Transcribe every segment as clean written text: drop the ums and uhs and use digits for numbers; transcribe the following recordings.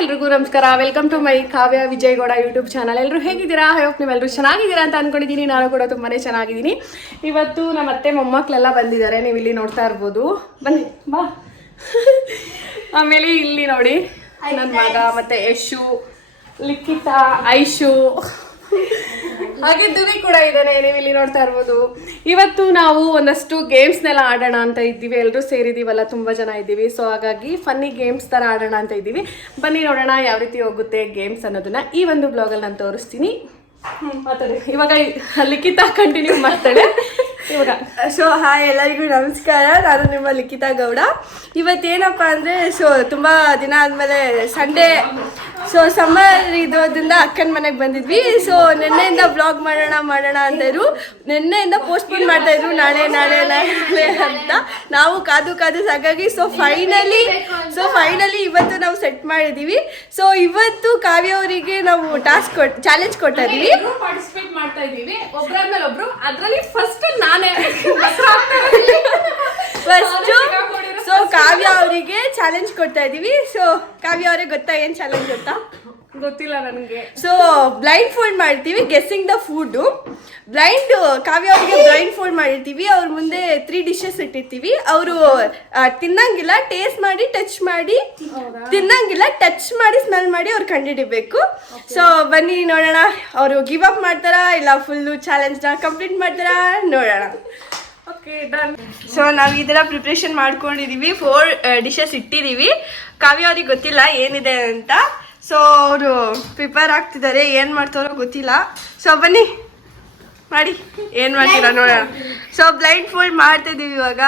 ಎಲ್ರಿಗೂ ನಮಸ್ಕಾರ. Welcome to my Kavya Vijayagowda YouTube channel. ಎಲ್ಲರೂ ಹೇಗಿದ್ದೀರಾ? ಹೋಪ್ ನೀವೆಲ್ಲರೂ ಚೆನ್ನಾಗಿದ್ದೀರಾ ಅಂತ ಅಂದ್ಕೊಂಡಿದ್ದೀನಿ. ನಾನು ಕೂಡ ತುಂಬಾ ಚೆನ್ನಾಗಿದ್ದೀನಿ. ಇವತ್ತು ನಮ್ಮ ಅತ್ತೆ ಮೊಮ್ಮಕ್ಕಳೆಲ್ಲ ಬಂದಿದ್ದಾರೆ, ನೀವು ಇಲ್ಲಿ ನೋಡ್ತಾ ಇರ್ಬೋದು. ಬನ್ನಿ ಬಾ. ಆಮೇಲೆ ಇಲ್ಲಿ ನೋಡಿ ನನ್ನ ಮಗ ಮತ್ತೆ ಯಶು, ಲಿಖಿತಾ, ಐಶು, ಹಾಗೆ ದುವಿ ಕೂಡ ಇದ್ದಾನೆ, ನೀವು ಇಲ್ಲಿ ನೋಡ್ತಾ ಇರ್ಬೋದು. ಇವತ್ತು ನಾವು ಒಂದಷ್ಟು ಗೇಮ್ಸ್ನೆಲ್ಲ ಆಡೋಣ ಅಂತ ಇದ್ದೀವಿ, ಎಲ್ಲರೂ ಸೇರಿದ್ದೀವಲ್ಲ, ತುಂಬ ಜನ ಇದ್ದೀವಿ. ಸೊ ಹಾಗಾಗಿ ಫನ್ನಿ ಗೇಮ್ಸ್ ಥರ ಆಡೋಣ ಅಂತ ಇದ್ದೀವಿ. ಬನ್ನಿ ನೋಡೋಣ ಯಾವ ರೀತಿ ಹೋಗುತ್ತೆ ಗೇಮ್ಸ್ ಅನ್ನೋದನ್ನ ಈ ಒಂದು ಬ್ಲಾಗಲ್ಲಿ ನಾನು ತೋರಿಸ್ತೀನಿ. ಮಾತಾಡಿ ಇವಾಗ. ಲಿಖಿತಾ ಕಂಟಿನ್ಯೂ ಮಾಡ್ತಾಳೆ ಇವಾಗ. ಸೊ ಹಾಯ್, ಎಲ್ಲರಿಗೂ ನಮಸ್ಕಾರ. ನಾನು ನಿಮ್ಮ ಲಿಖಿತಾ ಗೌಡ. ಇವತ್ತೇನಪ್ಪ ಅಂದರೆ ತುಂಬ ದಿನ ಆದಮೇಲೆ ಸಂಡೇ ಸಮ್ಮರ್ ಇರೋದ್ರಿಂದ ಅಕ್ಕನ ಮನೆಗೆ ಬಂದಿದ್ವಿ. ಸೊ ನಿನ್ನೆಯಿಂದ ವ್ಲಾಗ್ ಮಾಡೋಣ ಅಂತಾಯಿದ್ರು, ನಿನ್ನೆಯಿಂದ ಪೋಸ್ಟ್ಪೋನ್ ಮಾಡ್ತಾಯಿದ್ರು, ನಾಳೆ ಅಂತ. ನಾವು ಕಾದು ಸಾಕಾಗಿ ಫೈನಲಿ ಇವತ್ತು ನಾವು ಸೆಟ್ ಮಾಡಿದ್ದೀವಿ. ಸೊ ಇವತ್ತು ಕಾವ್ಯ ಅವರಿಗೆ ನಾವು ಚಾಲೆಂಜ್ ಕೊಡ್ತಾ ಇದ್ದೀವಿ, ಪಾರ್ಟಿಸಿಪೇಟ್ ಮಾಡ್ತಾ ಇದ್ದೀವಿ ಒಬ್ಬರಾದ್ಮೇಲೆ ಒಬ್ರು. ಅದರಲ್ಲಿ ಫಸ್ಟ್ ನಾನೇ ಸೊ ಕಾವ್ಯ ಅವರಿಗೆ ಚಾಲೆಂಜ್ ಕೊಡ್ತಾ ಇದ್ದೀವಿ. ಸೊ ಕಾವ್ಯ ಅವ್ರಿಗೆ ಗೊತ್ತಾ ಏನು ಚಾಲೆಂಜ್ ಅಂತ? ಗೊತ್ತಿಲ್ಲ ನನಗೆ. ಸೊ ಬ್ಲೈಂಡ್ ಫೋಲ್ಡ್ ಮಾಡ್ತೀವಿ, ಗೆಸ್ಸಿಂಗ್ ದ ಫುಡ್. ಕಾವ್ಯ ಅವರಿಗೆ ಬ್ಲೈಂಡ್ ಫೋಲ್ಡ್ ಮಾಡಿರ್ತೀವಿ, ಅವ್ರ ಮುಂದೆ 3 ಡಿಶಸ್ ಇಟ್ಟಿರ್ತೀವಿ. ಅವರು ತಿನ್ನಂಗಿಲ್ಲ, ಟೇಸ್ಟ್ ಮಾಡಿ ಟಚ್ ಮಾಡಿ ತಿನ್ನಂಗಿಲ್ಲ, ಟಚ್ ಮಾಡಿ ಸ್ಮೆಲ್ ಮಾಡಿ ಅವ್ರು ಕಂಡುಹಿಡಿಬೇಕು. ಸೊ ಬನ್ನಿ ನೋಡೋಣ, ಅವರು ಗಿವ್ ಅಪ್ ಮಾಡ್ತಾರಾ ಇಲ್ಲ ಫುಲ್ಲು ಚಾಲೆಂಜ್ನ ಕಂಪ್ಲೀಟ್ ಮಾಡ್ತಾರಾ ನೋಡೋಣ. Okay done. ಸೊ ನಾವು ಈ ಥರ ಪ್ರಿಪ್ರೇಷನ್ ಮಾಡ್ಕೊಂಡಿದ್ದೀವಿ, 4 ಡಿಶಸ್ ಇಟ್ಟಿದ್ದೀವಿ. ಕಾವ್ಯ ಅವ್ರಿಗೆ ಗೊತ್ತಿಲ್ಲ ಏನಿದೆ ಅಂತ. ಸೊ ಅವರು ಪ್ರಿಪೇರ್ ಆಗ್ತಿದ್ದಾರೆ, ಏನು ಮಾಡ್ತಾರೋ ಗೊತ್ತಿಲ್ಲ. ಸೊ ಬನ್ನಿ ಮಾಡಿ, ಏನು ಮಾಡ್ತೀರಾ ನೋಡೋಣ. ಸೊ ಬ್ಲೈಂಡ್ ಫೋಲ್ಡ್ ಮಾಡ್ತಿದ್ದೀವಿ ಇವಾಗ.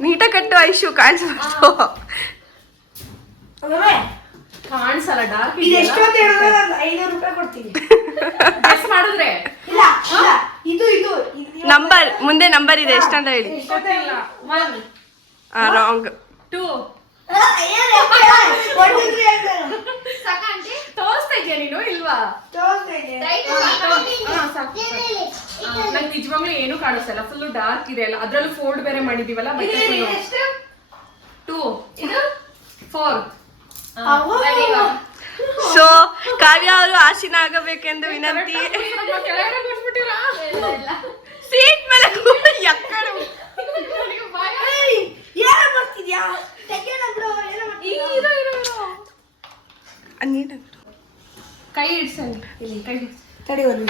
ನೀಟಾಗಿ ಕಟ್ಟು ಐಶು, ಕಾಣಿಸ್ಬಾರ್ದು. ಕಾಣಿಸಲ್ಲ, ಡಾರ್ಕ್ ಮಾಡಿದ್ರೆ ನಂಬರ್ ಮುಂದೆ ನಂಬರ್ ಇದೆ, ಎಷ್ಟಂತ ಹೇಳಿ. ರಾಂಗ್. 2 ತೋರಿಸ್ತಾ ಇದೆಯಾ ನೀನು ಇಲ್ವಾ? ನಂಗೆ ನಿಜವಾಗ್ಲೂ ಏನು ಕಾಣಿಸ್ತಲ್ಲ, ಫುಲ್ ಡಾರ್ಕ್ ಇದೆ ಅಲ್ಲ, ಅದ್ರಲ್ಲೂ ಫೋಲ್ಡ್ ಬೇರೆ ಮಾಡಿದೀವಲ್ಲ. 2 ಇದು 4. ಸೊ ಕಾವ್ಯ ಅವರು ಆಶೀನ ಆಗಬೇಕೆಂದು ವಿನಂತಿ. ಸೀಟ್ ಮೇಲೆ ಎಕ್ಕಡು ಕೈ ಇಡ್ಸಂడి ಇಲ್ಲಿ, ಕೈ ತಡಿ ಒಂದು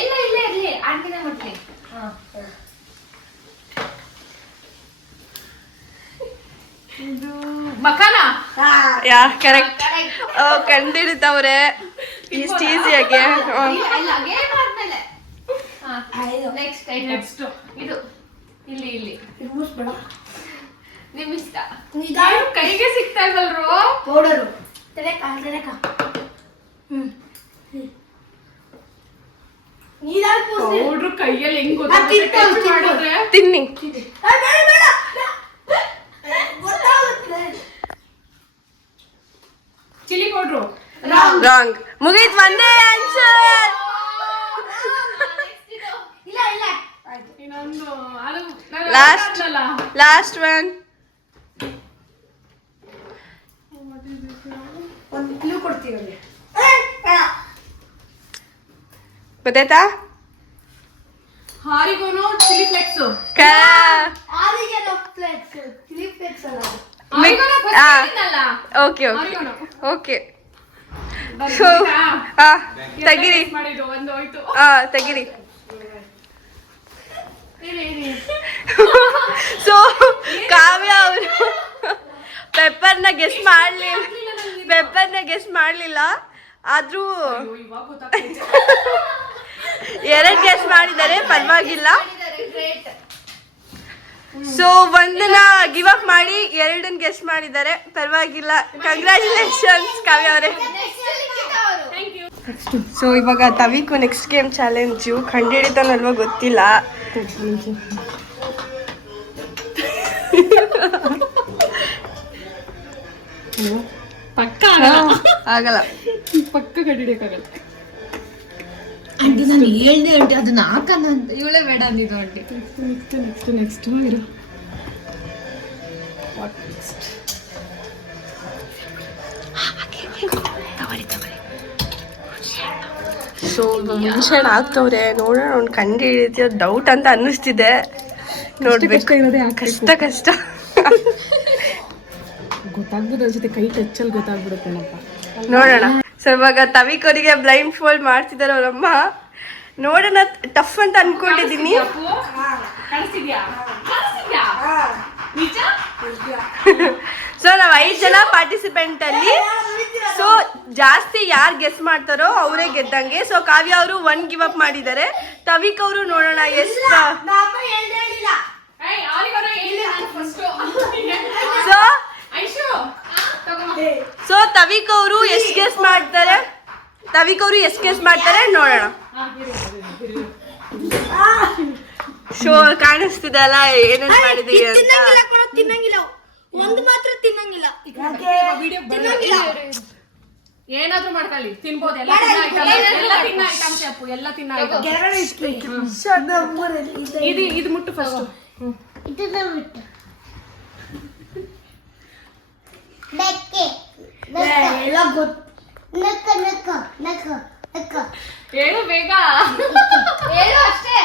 ಇಲ್ಲ ಇರ್ಲಿ, ಆಂಟಿನ ಮಾಡ್ತೀನಿ. ಇದು ಮಕಾನ. ಯಾ ಕರೆಕ್ಟ್. ಕಂಡಿಡ್ತವ್ರೆ ಇಷ್ಟು ಈಸಿಯಾಗಿ. ನೆಕ್ಸ್ಟ್ ಇದು ಇಲ್ಲಿ ನಿಮ್ ಇಷ್ಟ. ಕೈಗೆ ಸಿಗ್ತಾ ಇಲ್ವಲ್ರು ಪೌಡರು. ಪೌಡ್ರು ಕೈಯಲ್ಲಿ ಹೆಂಗ್ ಗೊತ್ತಿದ್ರೆ ತಿನ್ನಿ. Chilli powder. ರಾಂಗ್. ಮುಗೀತ್, ಒಂದೇ ಆನ್ಸರ್. Last one. ಒಂದು ಕ್ಲೂ ಕೊಡ್ತೀವಿ. ಗೊತ್ತಾಯ್ತಾ? ಹಾರಿಗೋನು ಚಿಲ್ಲಿ ಫ್ಲೆಕ್ಸ್. ಓಕೆ. ತೆಗಿರಿ, ತೆಗಿರಿ. ಸೊ ಕಾವ್ಯ ಅವರು ಪೆಪ್ಪರ್ನ ಗೆಸ್ ಮಾಡಲಿಲ್ಲ, ಆದ್ರೂ 2 ಗೆಸ್ ಮಾಡಿದ್ದಾರೆ, ಪರವಾಗಿಲ್ಲ. ಸೊ ಒಂದನ್ನ ಗಿವ್ ಅಪ್ ಮಾಡಿ 2 ಗೆಸ್ ಮಾಡಿದ್ದಾರೆ, ಪರವಾಗಿಲ್ಲ. ಕಂಗ್ರ್ಯಾಚುಲೇಷನ್ಸ್ ಕಾವ್ಯ ಅವರೇ. ಸೊ ಇವಾಗ ತವಿಕು ನೆಕ್ಸ್ಟ್ ಗೇಮ್ ಚಾಲೆಂಜು. ಕಂಡುಹಿಡಿತಾನಲ್ವ ಗೊತ್ತಿಲ್ಲ. ಪಕ್ಕ ಆಗಲ್ಲ, ಪಕ್ಕ ಕಂಡುಹಿಡಿಯಕ್ಕಾಗಲ್ಲ. ಆಂಟಿ ನಾನು ಹೇಳ್ದೆ ಆಂಟಿ ಅದನ್ನ ಹಾಕಲ್ಲ ಅಂತ ಇವಳೇ ಬೇಡ ಅಂದಿದ್ದು ಆಂಟಿ. ನೆಕ್ಸ್ಟ್ ಇರು. ನೆಕ್ಸ್ಟ್ ಸೊ ಮೆನ್ಷನ್ ಆಗ್ತವ್ರೆ ನೋಡೋಣ ಅವ್ನು ಕಂಡು ಹಿಡಿತೀಯ ಡೌಟ್ ಅಂತ ಅನ್ನಿಸ್ತಿದೆ. ನೋಡ್ಬೇಕು, ಕಷ್ಟ ಗೊತ್ತಾಗ್ಬೋದು ಅನ್ಸುತ್ತೆ, ಕೈ ಟಚ್ಚಲ್ಲಿ ಗೊತ್ತಾಗ್ಬಿಡುತ್ತೇನಪ್ಪ. ನೋಡೋಣ. ಸೊ ಇವಾಗ ತವಿಕರಿಗೆ ಬ್ಲೈಂಡ್ ಫೋಲ್ಡ್ ಮಾಡ್ತಿದ್ದಾರೆ ಅವರಮ್ಮ. ನೋಡೋಣ, ಟಫ್ ಅಂತ ಅನ್ಕೊಂಡಿದೀನಿ. ಸೊ ನಾವ್ 5 ಜನ ಪಾರ್ಟಿಸಿಪೆಂಟ್ ಅಲ್ಲಿ. ಸೊ ಜಾಸ್ತಿ ಯಾರು ಗೆಸ್ ಮಾಡ್ತಾರೋ ಅವರೇ ಗೆದ್ದಂಗೆ. ಸೊ ಕಾವ್ಯ ಅವರು 1 ಗಿವ್ ಅಪ್ ಮಾಡಿದ್ದಾರೆ. ತವಿಕ್ ಅವರು ನೋಡೋಣ ಎಷ್ಟು. ಸೊ ತವಿಕ್ ಅವರು ಎಷ್ಟು ಗೆಸ್ ಮಾಡ್ತಾರೆ ನೋಡೋಣ. ಶೋ ಕಾಣಿಸ್ತಿದೆ ಅಲ್ಲ ಏನೇನ್ ಮಾಡಿದೀವಿ ಅಂತ. ಒಂದು ಮಾತ್ರ ತಿನ್ನಂಗಿಲ್ಲ. ಏನಾದ್ರೂ ಮಾಡ್ಕೊಳ್ಳಿ, ತಿನ್ಬೋದು. ಎಲ್ಲ ತಿನ್ನ ಐಟಮ್ಸ್ ಅಪ್ಪು, ಎಲ್ಲ ತಿನ್ನ ಐಟಮ್ಸ್. ಇದು ಮುಟ್ಟು ಫಸ್ಟ್. ಹೇಳು ಬೇಗ, ಹೇಳು ಅಷ್ಟೇ.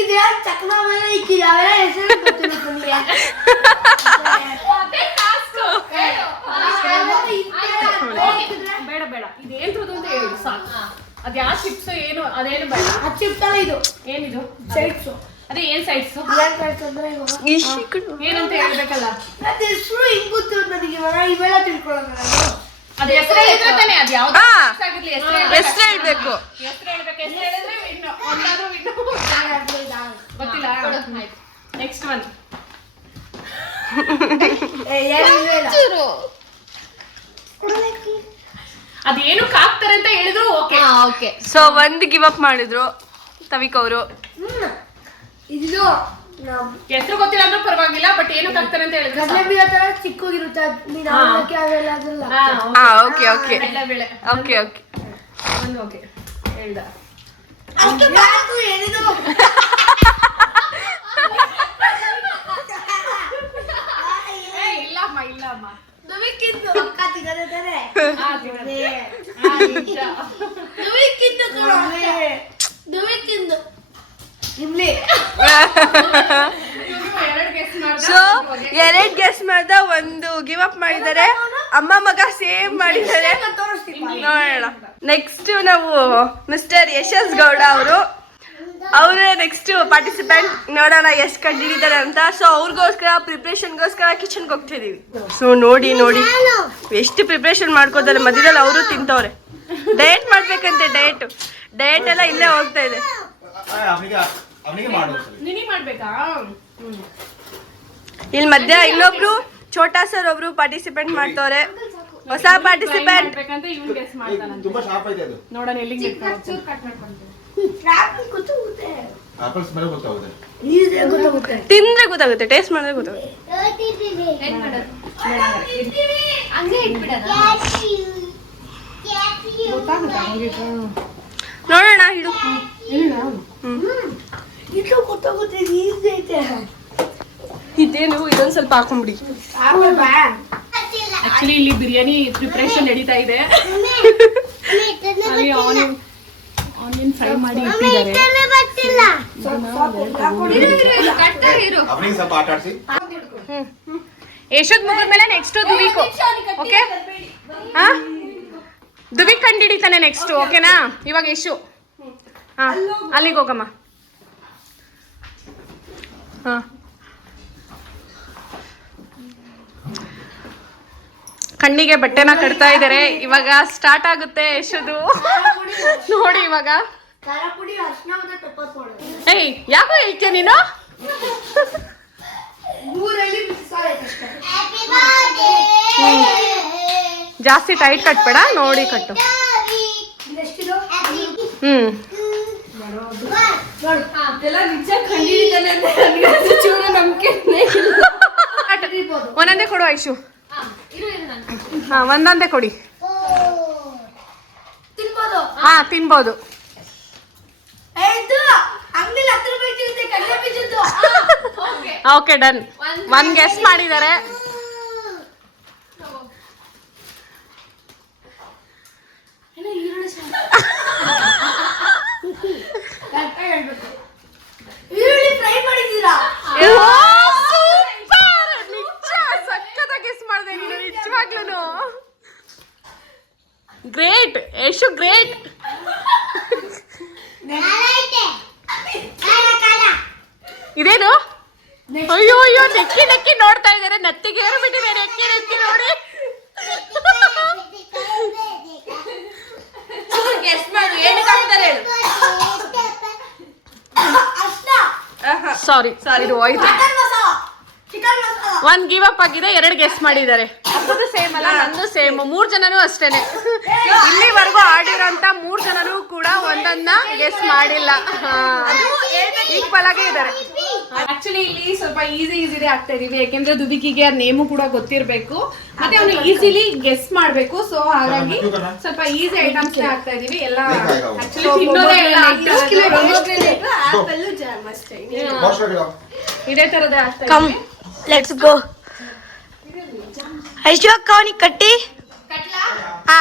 ಇದು ಯಾರು ಚಕ್ರ ಮೇಲೆ ಇಕ್ಕಿಲ್ಲ, ಅವೆಲ್ಲ ಹೆಸರು ಗೊತ್ತಿಲ್ಲ ನಿಮಗೆ. ಬೇಡ ಬೇಡ, ಇದೇನ್ರದು ಅಂತ ಹೇಳಿ ಸಾಕು. ಅದ್ ಯಾವ ಚಿಪ್ಸ್ ಏನು ಅದೇನು ಬೇಡ. ಅದು ಚಿಪ್ಸ್ ಅಲ್ಲ, ಇದು ಏನಿದು ಸೈಡ್ಸ್. ಅದೇ ಏನ್ ಸೈಡ್ಸ್ ಏನಂತ ಹೇಳ್ಬೇಕಲ್ಲ. ಅದು ಹೆಸರು ಹಿಂಗ್ ಗೊತ್ತು ನನಗೆ. ಇವೆಲ್ಲ ತಿಳ್ಕೊಳ್ಳೋಣ. ಅದ್ ಹೆಸರು ಹೇಳಿದ್ರೆ ತಾನೆ ಅದ್ ಯಾವ್ದು ಆಗಿರ್ಲಿ ಹೆಸರು ಹೇಳ್ಬೇಕು. ಹೆಸರು ಹೇಳ್ಬೇಕು. ಹೆಸರು ಹೇಳಿದ್ರೆ ಇನ್ನು ಒಂದಾದ್ರೂ ಇನ್ನು ಗೊತ್ತಿಲ್ಲ. Next one. ಅದೇನಕ್ಕೆ ಹಾಕ್ತಾರೆ ಅಂತ ಹೇಳಿದ್ರು ಓಕೆ. ಸೊ 1 ಗಿವ್ ಅಪ್ ಮಾಡಿದ್ರು ತವಿಕ್ ಅವರು. ಇದು ಹೆಸರು ಗೊತ್ತಿಲ್ಲ ಅಂದ್ರೂ ಪರವಾಗಿಲ್ಲ, ಬಟ್ ಏನಕ್ಕೆ ಹಾಕ್ತಾರೆ ಅಂತ ಹೇಳಿದ್ರು. ಕಡಲೆ ಬೀಳ ತರ ಚಿಕ್ಕಗಿರುತ್ತೆ, ಅವೆಲ್ಲ ಅದಲ್ಲ. ಓಕೆ ಓಕೆ ಬೆಳೆ ಓಕೆ ಓಕೆ ಒಂದು ಓಕೆ ಹೇಳ್ದ. ಅಷ್ಟು ಮಾತು ಏನಿದು? ಇಲ್ಲಮ್ಮ ಇಲ್ಲಮ್ಮ, ದುಮಿಕ್ಕಿಂದು ಅಕ್ಕ ತಿನ್ನೋದೇ ತಾನೆ. ದುಮಿಕ್ಕಿಂದು ಇಲ್ಲಿ. ಸೊ 2 ಗೆಸ್ ಮಾಡ್ದ, 1 ಗಿವ್ ಅಪ್ ಮಾಡಿದ್ದಾರೆ. ಅಮ್ಮ ಮಗ ಸೇಮ್ ಮಾಡಿದ್ದಾರೆ. ನೋಡೋಣ. ನೆಕ್ಸ್ಟ್ ನಾವು ಮಿಸ್ಟರ್ ಯಶಸ್ ಗೌಡ ಅವರೇ ನೆಕ್ಸ್ಟ್ ಪಾರ್ಟಿಸಿಪೆಂಟ್. ನೋಡೋಣ ಎಷ್ಟು ಕಂಡಿಡಿದ್ದಾರೆ ಅಂತ. ಸೊ ಅವ್ರಿಗೋಸ್ಕರ ಪ್ರಿಪ್ರೇಷನ್ಗೋಸ್ಕರ ಕಿಚನ್ಗೆ ಹೋಗ್ತಿದೀವಿ. ಸೊ ನೋಡಿ ಎಷ್ಟು ಪ್ರಿಪ್ರೇಷನ್ ಮಾಡ್ಕೋತಾರೆ. ಮಧ್ಯದಲ್ಲಿ ಅವರು ತಿಂತವ್ರೆ. ಡಯಟ್ ಮಾಡ್ಬೇಕಂತೆ. ಡಯಟ್ ಎಲ್ಲ ಇಲ್ಲೇ ಹೋಗ್ತಾ ಇದೆ. ನಿನಗೆ ಮಾಡ್ಬೇಕಾ? ಇಲ್ಲಿ ಮಧ್ಯ ಇನ್ನೊಬ್ರು ಛೋಟಾ ಸರ್ ಒಬ್ರು ಪಾರ್ಟಿಸಿಪೆಂಟ್ ಮಾಡ್ತವ್ರೆ. ಹೊಸ ಪಾರ್ಟಿಸಿಪೆಂಟ್. ತುಂಬಾ ಶಾರ್ಪ್ ಐತೆ ಅದು. ನೋಡೋಣ ಎಲ್ಲಿಗೆ ತಿಂದ್ರೆ ಗೊತ್ತಾಗುತ್ತೆ, ಟೇಸ್ಟ್ ಮಾಡಿದ್ರೆ ಗೊತ್ತಾಗುತ್ತೆ. ನೋಡೋಣ ಇಡು. ಇದು ಗೊತ್ತಾಗುತ್ತೆ. ಈಸಿ ಐತೆ. ಇದೇನು ಇದೊಂದು ಸ್ವಲ್ಪ ಹಾಕೊಂಡ್ಬಿಡಿ. ಆಕ್ಚುಲಿ ಇಲ್ಲಿ ಬಿರಿಯಾನಿ ಪ್ರಿಪರೇಷನ್ ನಡೀತಾ ಇದೆ. ಅಲ್ಲಿ ಆನಿಯನ್ ಫ್ರೈ ಮಾಡಿ ಇಟ್ಟಿದ್ದಾರೆ. ಯಶೋದ್ ಮುಗಿದ್ಮೇಲೆ ನೆಕ್ಸ್ಟ್ ದುವಿಕು. ಓಕೆ, ಹಾ ದುವಿಕ್ ಕಂಡಿಡಿತಾನೆ ನೆಕ್ಸ್ಟ್. ಓಕೆನಾ? ಇವಾಗ ಯಶು. ಹಾ ಅಲ್ಲಿಗೆ ಹೋಗಮ್ಮ. ಹಾ ಕಣ್ಣಿಗೆ ಬಟ್ಟೆನ ಕಟ್ತಾ ಇದ್ದಾರೆ. ಇವಾಗ ಸ್ಟಾರ್ಟ್ ಆಗುತ್ತೆ ಯಶುದು. ನೋಡಿ ಇವಾಗ. ಏಯ್ ಯಾಕೋ ಹೇಳ್ತೀಯ ನೀನು? ಜಾಸ್ತಿ ಟೈಟ್ ಕಟ್ಬೇಡ, ನೋಡಿ ಕಟ್ಟು. ಒಂದೊಂದೇ ಕೊಡು ಐಶು. ಹಾ ಒಂದೊಂದೇ ಕೊಡಿ. ಹಾ ತಿನ್ಬೋದು. Okay done. 1 ಗೆಸ್ ಮಾಡಿದ್ದಾರೆ. ಈರುಳ್ಳಿ ಫ್ರೈ ಮಾಡಿದ್ದೀರಾ? ಸೂಪರ್, ನಿಜ ಸಕ್ಕತ್ತಾಗಿ ಗೆಸ್ ಮಾಡಿದೆ ನೀನು ನಿಜವಾಗ್ಲೂ. Great Yashu, great. ಇದೇನು? ಅಯ್ಯೋ ಅಯ್ಯೋ, ನೆಕ್ಕಿ ನೆಕ್ಕಿ ನೋಡ್ತಾ ಇದಾರೆ, ನತ್ತಿಗೆ ಏರ್ಬಿಟ್ಟಿದೆ, ನೆಕ್ಕಿ ನೆಕ್ಕಿ ನೋಡಿ. ಗೆಸ್ ಮಾಡು, ಏನಕ್ಕೆ ಹಾಕ್ತಾರೆ ಹೇಳು. ಸಾರಿ ಇದು ಹೋಯ್ತು. ಚಿಕನ್ ಮಸಾಲ. ಒಂದ್ ಗಿವ್ ಅಪ್ ಆಗಿದೆ, 2 ಗೆಸ್ ಮಾಡಿದ್ದಾರೆ. ಅಪ್ಪದು ಸೇಮ್ ಅಲ್ಲ, ನಂದು ಸೇಮ್. 3 ಜನನು ಅಷ್ಟೇನೆ. ಇಲ್ಲಿವರೆಗೂ ಆಡಿರೋಂತ 3 ಜನನು ಕೂಡ ಒಂದನ್ನ ಗೆಸ್ ಮಾಡಿಲ್ಲ. ಈಕ್ವಲ್ ಆಗೇ ಇದ್ದಾರೆ. ಆಕ್ಚುಲಿ ಇಲ್ಲಿ ಸ್ವಲ್ಪ ಈಸಿ ಆಗ್ತಾ ಇದೀವಿ, ಯಾಕೆಂದ್ರೆ ದುಬಿಕಿಗೆ ನೇಮು ಕೂಡ ಗೊತ್ತಿರ್ಬೇಕು, ಮತ್ತೆ ಅವನು ಈಸಿಲಿ ಗೆಸ್ ಮಾಡ್ಬೇಕು. ಸೊ ಹಾಗಾಗಿ ಸ್ವಲ್ಪ ಈಸಿ ಐಟಮ್ಸ್ ಆಗ್ತಾ ಇದೀವಿ ಎಲ್ಲ. ಆಕ್ಚುಲಿ ತಿನ್ನೋದೇ ಇಲ್ಲ, ಆಪಲ್ ಜಾಮ್ ಅಷ್ಟೇ. ಇದೇ ತರದ ಆಗ್ತಾ ಕಮ್ ಲೆಟ್ಸ್ ಗೋ. ಐಶು ಕವನಿ ಕಟ್ಟಿ. ಹಾ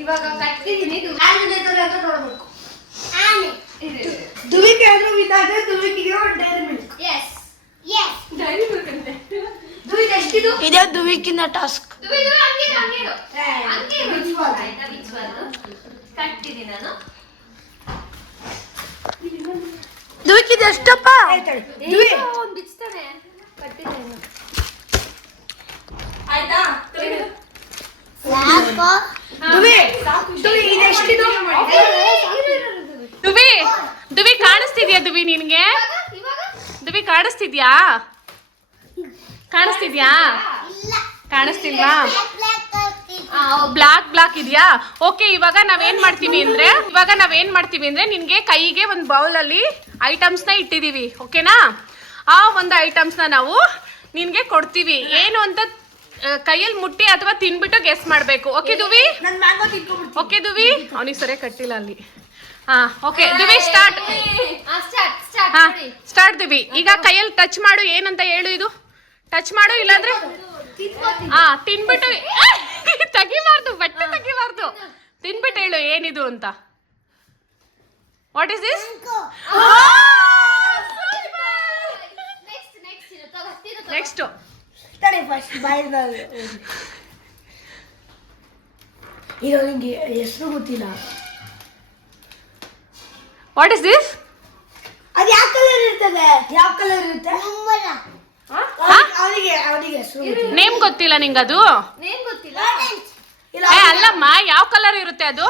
ಇವಾಗ ಕಟ್ಟಿದೀನಿ. ನೋಡ್ಬೇಕು. ದುವಿಕೆ ಆದ್ರೂ ಇದಾದ್ರೆ ದುವಿಕಿಗೆ ಡೈರಿ ಮಿಲ್ಕ್. ಇದೇ ದುವಿಕಿನ ಟಾಸ್ಕ್. ದುವಿಕಿದ ಎಷ್ಟಪ್ಪ? ಆಯ್ತಾ? ದುವಿ ಕಾಣಿಸ್ತಿದ್ಯಾ? ದುವಿ ನಿನ್ಗೆ ದುವಿ ಕಾಣಿಸ್ತಿದ್ಯಾ? ಕಾಣಿಸ್ತಿಲ್ವಾ? ಬ್ಲಾಕ್ ಇದೆಯಾ? ಓಕೆ, ಇವಾಗ ನಾವೇನ್ ಮಾಡ್ತೀವಿ ಅಂದ್ರೆ ನಿನ್ಗೆ ಕೈಗೆ ಒಂದು ಬೌಲ್ ಅಲ್ಲಿ ಐಟಮ್ಸ್ ನ ಇಟ್ಟಿದೀವಿ. ಓಕೆನಾ? ಆ ಒಂದು ಐಟಮ್ಸ್ ನ ನಾವು ನಿನ್ಗೆ ಕೊಡ್ತೀವಿ. ಏನು ಅಂತ ಕೈಯಲ್ಲಿ ಮುಟ್ಟಿ ಅಥವಾ ತಿನ್ಬಿಟ್ಟು ಗೆಸ್ ಮಾಡ್ಬೇಕು. ಓಕೆ ದುವಿ? ಓಕೆ ದುವಿ, ಅವನಿಗೆ ಸರಿಯಾಗಿ ಕಟ್ಟಿಲ್ಲ ಅಲ್ಲಿ. ಹಾ ಓಕೆ ದುವಿ, ಸ್ಟಾರ್ಟ್. ಸ್ಟಾರ್ಟ್ ದುವಿ. ಈಗ ಕೈಯಲ್ಲಿ ಟಚ್ ಮಾಡು, ಏನಂತ ಹೇಳು. ಇದು ಟಚ್ ಮಾಡು, ಇಲ್ಲಾಂದ್ರೆ ತಿನ್ಬಿಟ್ಟು ತೆಗಿಬಾರ್ದು, ಬಟ್ಟೆ ತೆಗಿಬಾರ್ದು, ತಿನ್ಬಿಟ್ಟು ಹೇಳು ಏನಿದು ಅಂತ. What is this? ನೆಕ್ಸ್ಟ್ ಇದು ನಿಂಗೆ ಹೆಸರು ಗೊತ್ತಿಲ್ಲ. What is this? ಅದು ಯಾವ ಕಲರ್ ಇರುತ್ತೆ? ಅವನಿಗೆ ಹೆಸರು ನೇಮ್ ಗೊತ್ತಿಲ್ಲ ನಿಂಗದು? ಅಲ್ಲಮ್ಮ, ಯಾವ ಕಲರ್ ಇರುತ್ತೆ ಅದು?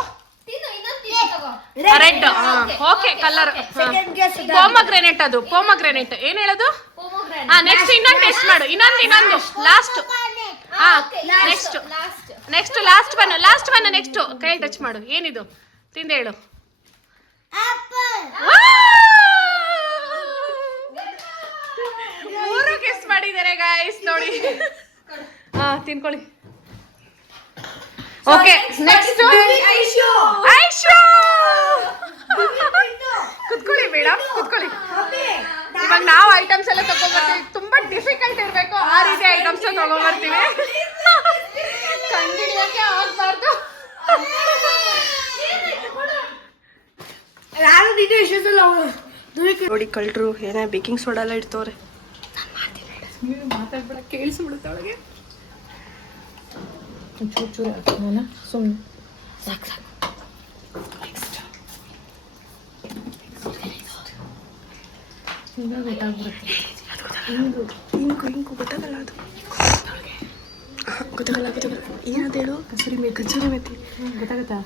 ರೆಡ್. Okay, colour pomegranate. ಅದು ಪೋಮಗ್ರೆನೇಟ್. ಏನ್ ಹೇಳೋದು? ನೆಕ್ಸ್ಟ್ ಇನ್ನೊಂದು ಟೆಸ್ಟ್ ಮಾಡು. ಇನ್ನೊಂದು last. Next last one. Next ಕೈ ಟಚ್ ಮಾಡು. ಏನಿದು? ತಿಂದ ಹೇಳು. ಮೂರು ಗೆಸ್ ಮಾಡಿದ್ದಾರೆ ಗೈಸ್, ನೋಡಿ. ತಿನ್ಕೊಳ್ಳಿ. Okay, next Aishu. ಕುತ್ಕೊಳ್ಳಿ ಬೇಡ, ಕುತ್ಕೊಳ್ಳಿ. ಇವಾಗ ನಾವು ಐಟಮ್ಸ್ ಎಲ್ಲ ತಗೊಂಡ್ಬರ್ತೀವಿ. ತುಂಬಾ ಡಿಫಿಕಲ್ಟ್ ಇರ್ಬೇಕು, ಆ ರೀತಿ ಐಟಮ್ಸ್ ತಗೊಂಡ್ಬರ್ತೀವಿ. ಕಂಡಿಡಿಯೋಕೆ ಆಗ್ಬಾರ್ದು. ನೋಡಿ ಕಳ್ರು ಏನೇ ಬೇಕಿಂಗ್ ಸೋಡಾ ಎಲ್ಲ ಇಡ್ತವ್ರೆ. ಮಾತಾಡ್ಬೇಡ, ಕೇಳಿಸ್ಬಿಡುತ್ತೆ ಅವಳಿಗೆ. ಚೂರು ಹಾಕೋಣ ಸುಮ್ಮನೆ. ಸಾಕು. ಇವಾಗ ಗೊತ್ತಾಗ್ಬಿಡುತ್ತೆ. ಇಂಕು ಗೊತ್ತಾಗಲ್ಲ. ಅದು ಗೊತ್ತಾಗಲ್ಲ. ಏನಂತ ಹೇಳು? ಕಸೂರಿ ಮೇಥಿ. ಗೊತ್ತಾಗುತ್ತಾ?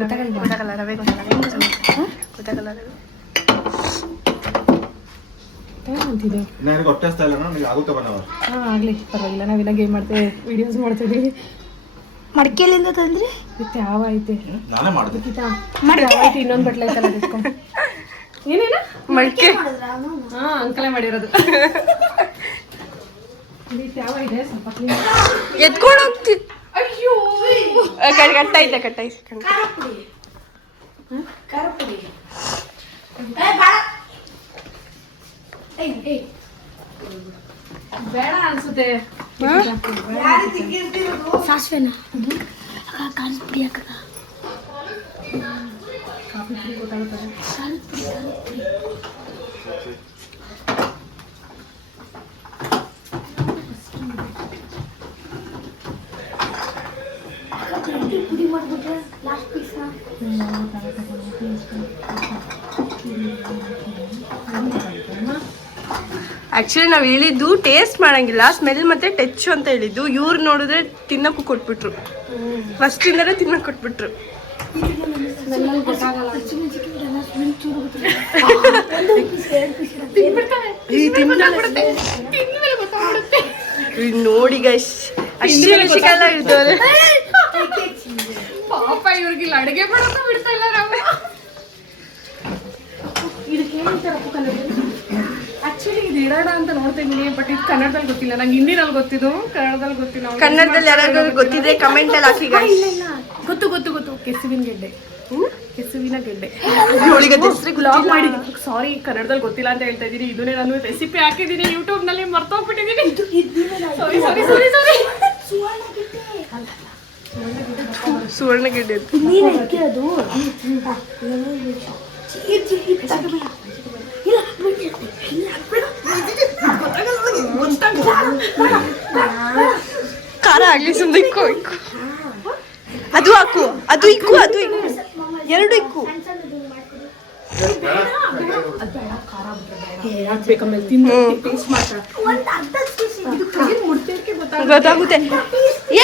ಗೊತ್ತಾಗಲ್ಲ. ರವೆ ಗೊತ್ತಾಗಲ್ಲ. ಅಂತಿದೆ. ನನಗೆ ಹೊಟ್ಟೆ ಹಸ್ತಾ ಇಲ್ಲ, ನನಗೆ ಆಗುತ್ತೆ ಬನ್ನವ. ಆಗ್ಲಿ, ಪರವಾಗಿಲ್ಲ. ನಾವಿನ್ನ ಗೇಮ್ ಮಾಡ್ತೇವೆ, ವಿಡಿಯೋಸ್ ಮಾಡ್ತಿದ್ದೀವಿ. ಮಡಿಕೆಲಿಂದ ತಂದ್ರೆ ಮತ್ತೆ ಯಾವ ಐತೆ? ನಾನೇ ಮಾಡಿದೆ. ಐತೆ, ಇನ್ನೊಂದು ಬಟ್ಲ ಐತಲ್ಲ, ಇಟ್ಕೊಂಡು. ಏನೇನ ಮಡಿಕೆ? ಅಂಕಲೇ ಮಾಡಿರೋದು. ಯಾವ ಇದೆ? ಸ್ವಲ್ಪ ಎತ್ಕೊಂಡು ಹೋಗ್ತಿ. ಅಯ್ಯೋ, ಕಟ್ಟೈತೆ. ಖಾರ ಪುಡಿ ಬೇಡ ಬೇಡ ಅನ್ಸುತ್ತೆ. ಯಾರು ತಿಂದಿರ್ತಿರೋದು ಸಾಸಿವೆನ ಖಾರದ ಪುಡಿ ಹಾಕಕ್ಕ ಕಾಫಿ ಪುಡಿ ಗೊತ್ತಾಗುತ್ತದೆ. ಪುಡಿ ಮಾಡ್ಬಿಟ್ರೆ ಲಾಸ್ಟ್ ಪೀಸ್ ಆಕ್ಚುಲಿ ನಾವು ಹೇಳಿದ್ದು ಟೇಸ್ಟ್ ಮಾಡಂಗಿಲ್ಲ, ಸ್ಮೆಲ್ ಮತ್ತೆ ಟಚ್ ಅಂತ ಹೇಳಿದ್ದು. ಇವ್ರು ನೋಡಿದ್ರೆ ತಿನ್ನಕ್ಕೂ ಕೊಟ್ಬಿಟ್ರು, ಫಸ್ಟ್ ಇಂದನೇ ತಿನ್ನಕ್ ಕೊಟ್ಬಿಟ್ರು. ನೋಡಿ ಗೈಸ್, ಅಷ್ಟೇ ರುಚಿಕರ ಇರ್ತಾರೆ. ಪಾಪ ಇವ್ರಿಗೆ ಇಲ್ಲಿ ಅಡುಗೆ ಮಾಡೋದು ಬಿಡ್ತಾ ಇಲ್ಲ ನಾವು. ಇದಕ್ಕೆ ಏನಂತಾರೆ ಆಕ್ಚುಲಿ ಇದು ಇರೋಣ ಅಂತ ನೋಡ್ತಾ ಇದ್ದೀನಿ, ಬಟ್ ಇದು ಕನ್ನಡದಲ್ಲಿ ಗೊತ್ತಿಲ್ಲ ನಂಗೆ. ಹಿಂದಿನಲ್ಲಿ ಗೊತ್ತಿದ್ದು, ಕನ್ನಡದಲ್ಲಿ ಗೊತ್ತಿಲ್ಲ. ಕನ್ನಡದಲ್ಲಿ ಯಾರಾದ್ರೂ ಗೊತ್ತಿದ್ರೆ ಕಮೆಂಟ್ ಅಲ್ಲಿ ಹಾಕಿ ಗೈಸ್. ಗೊತ್ತು ಗೊತ್ತು ಗೊತ್ತು ಕೆಸುವಿನ ಗೆಡ್ಡೆ. ಕೆಸುವಿನ ಗೆಡ್ಡೆ ಬ್ಲಾಗ್ ಮಾಡಿ. ಸಾರಿ, ಕನ್ನಡದಲ್ಲಿ ಗೊತ್ತಿಲ್ಲ ಅಂತ ಹೇಳ್ತಾ ಇದ್ದೀನಿ. ಇದನ್ನೇ ನಾನು ರೆಸಿಪಿ ಹಾಕಿದ್ದೀನಿ ಯೂಟ್ಯೂಬ್ ನಲ್ಲಿ, ಮರ್ತೋಗ್ಬಿಟ್ಟಿದ್ದೀನಿ. ಸಾರಿ ಸಾರಿ ಸಾರಿ ಸಾರಿ. ಸುವರ್ಣ ಗೆಡ್ಡೆ ನೀನು ಇಕ್ಕಿರೋದು ಖಾರ ಆಗ್ಲಿ, ಸುಮ್ಮನೆ ಇಕ್ಕು ಇಕ್ಕು. ಅದು ಹಾಕು, ಅದು ಇಕ್ಕು, ಅದು ಇಕ್ಕು, ಎರಡು ಇಕ್ಕು. ಗೊತ್ತಾಗುತ್ತೆ.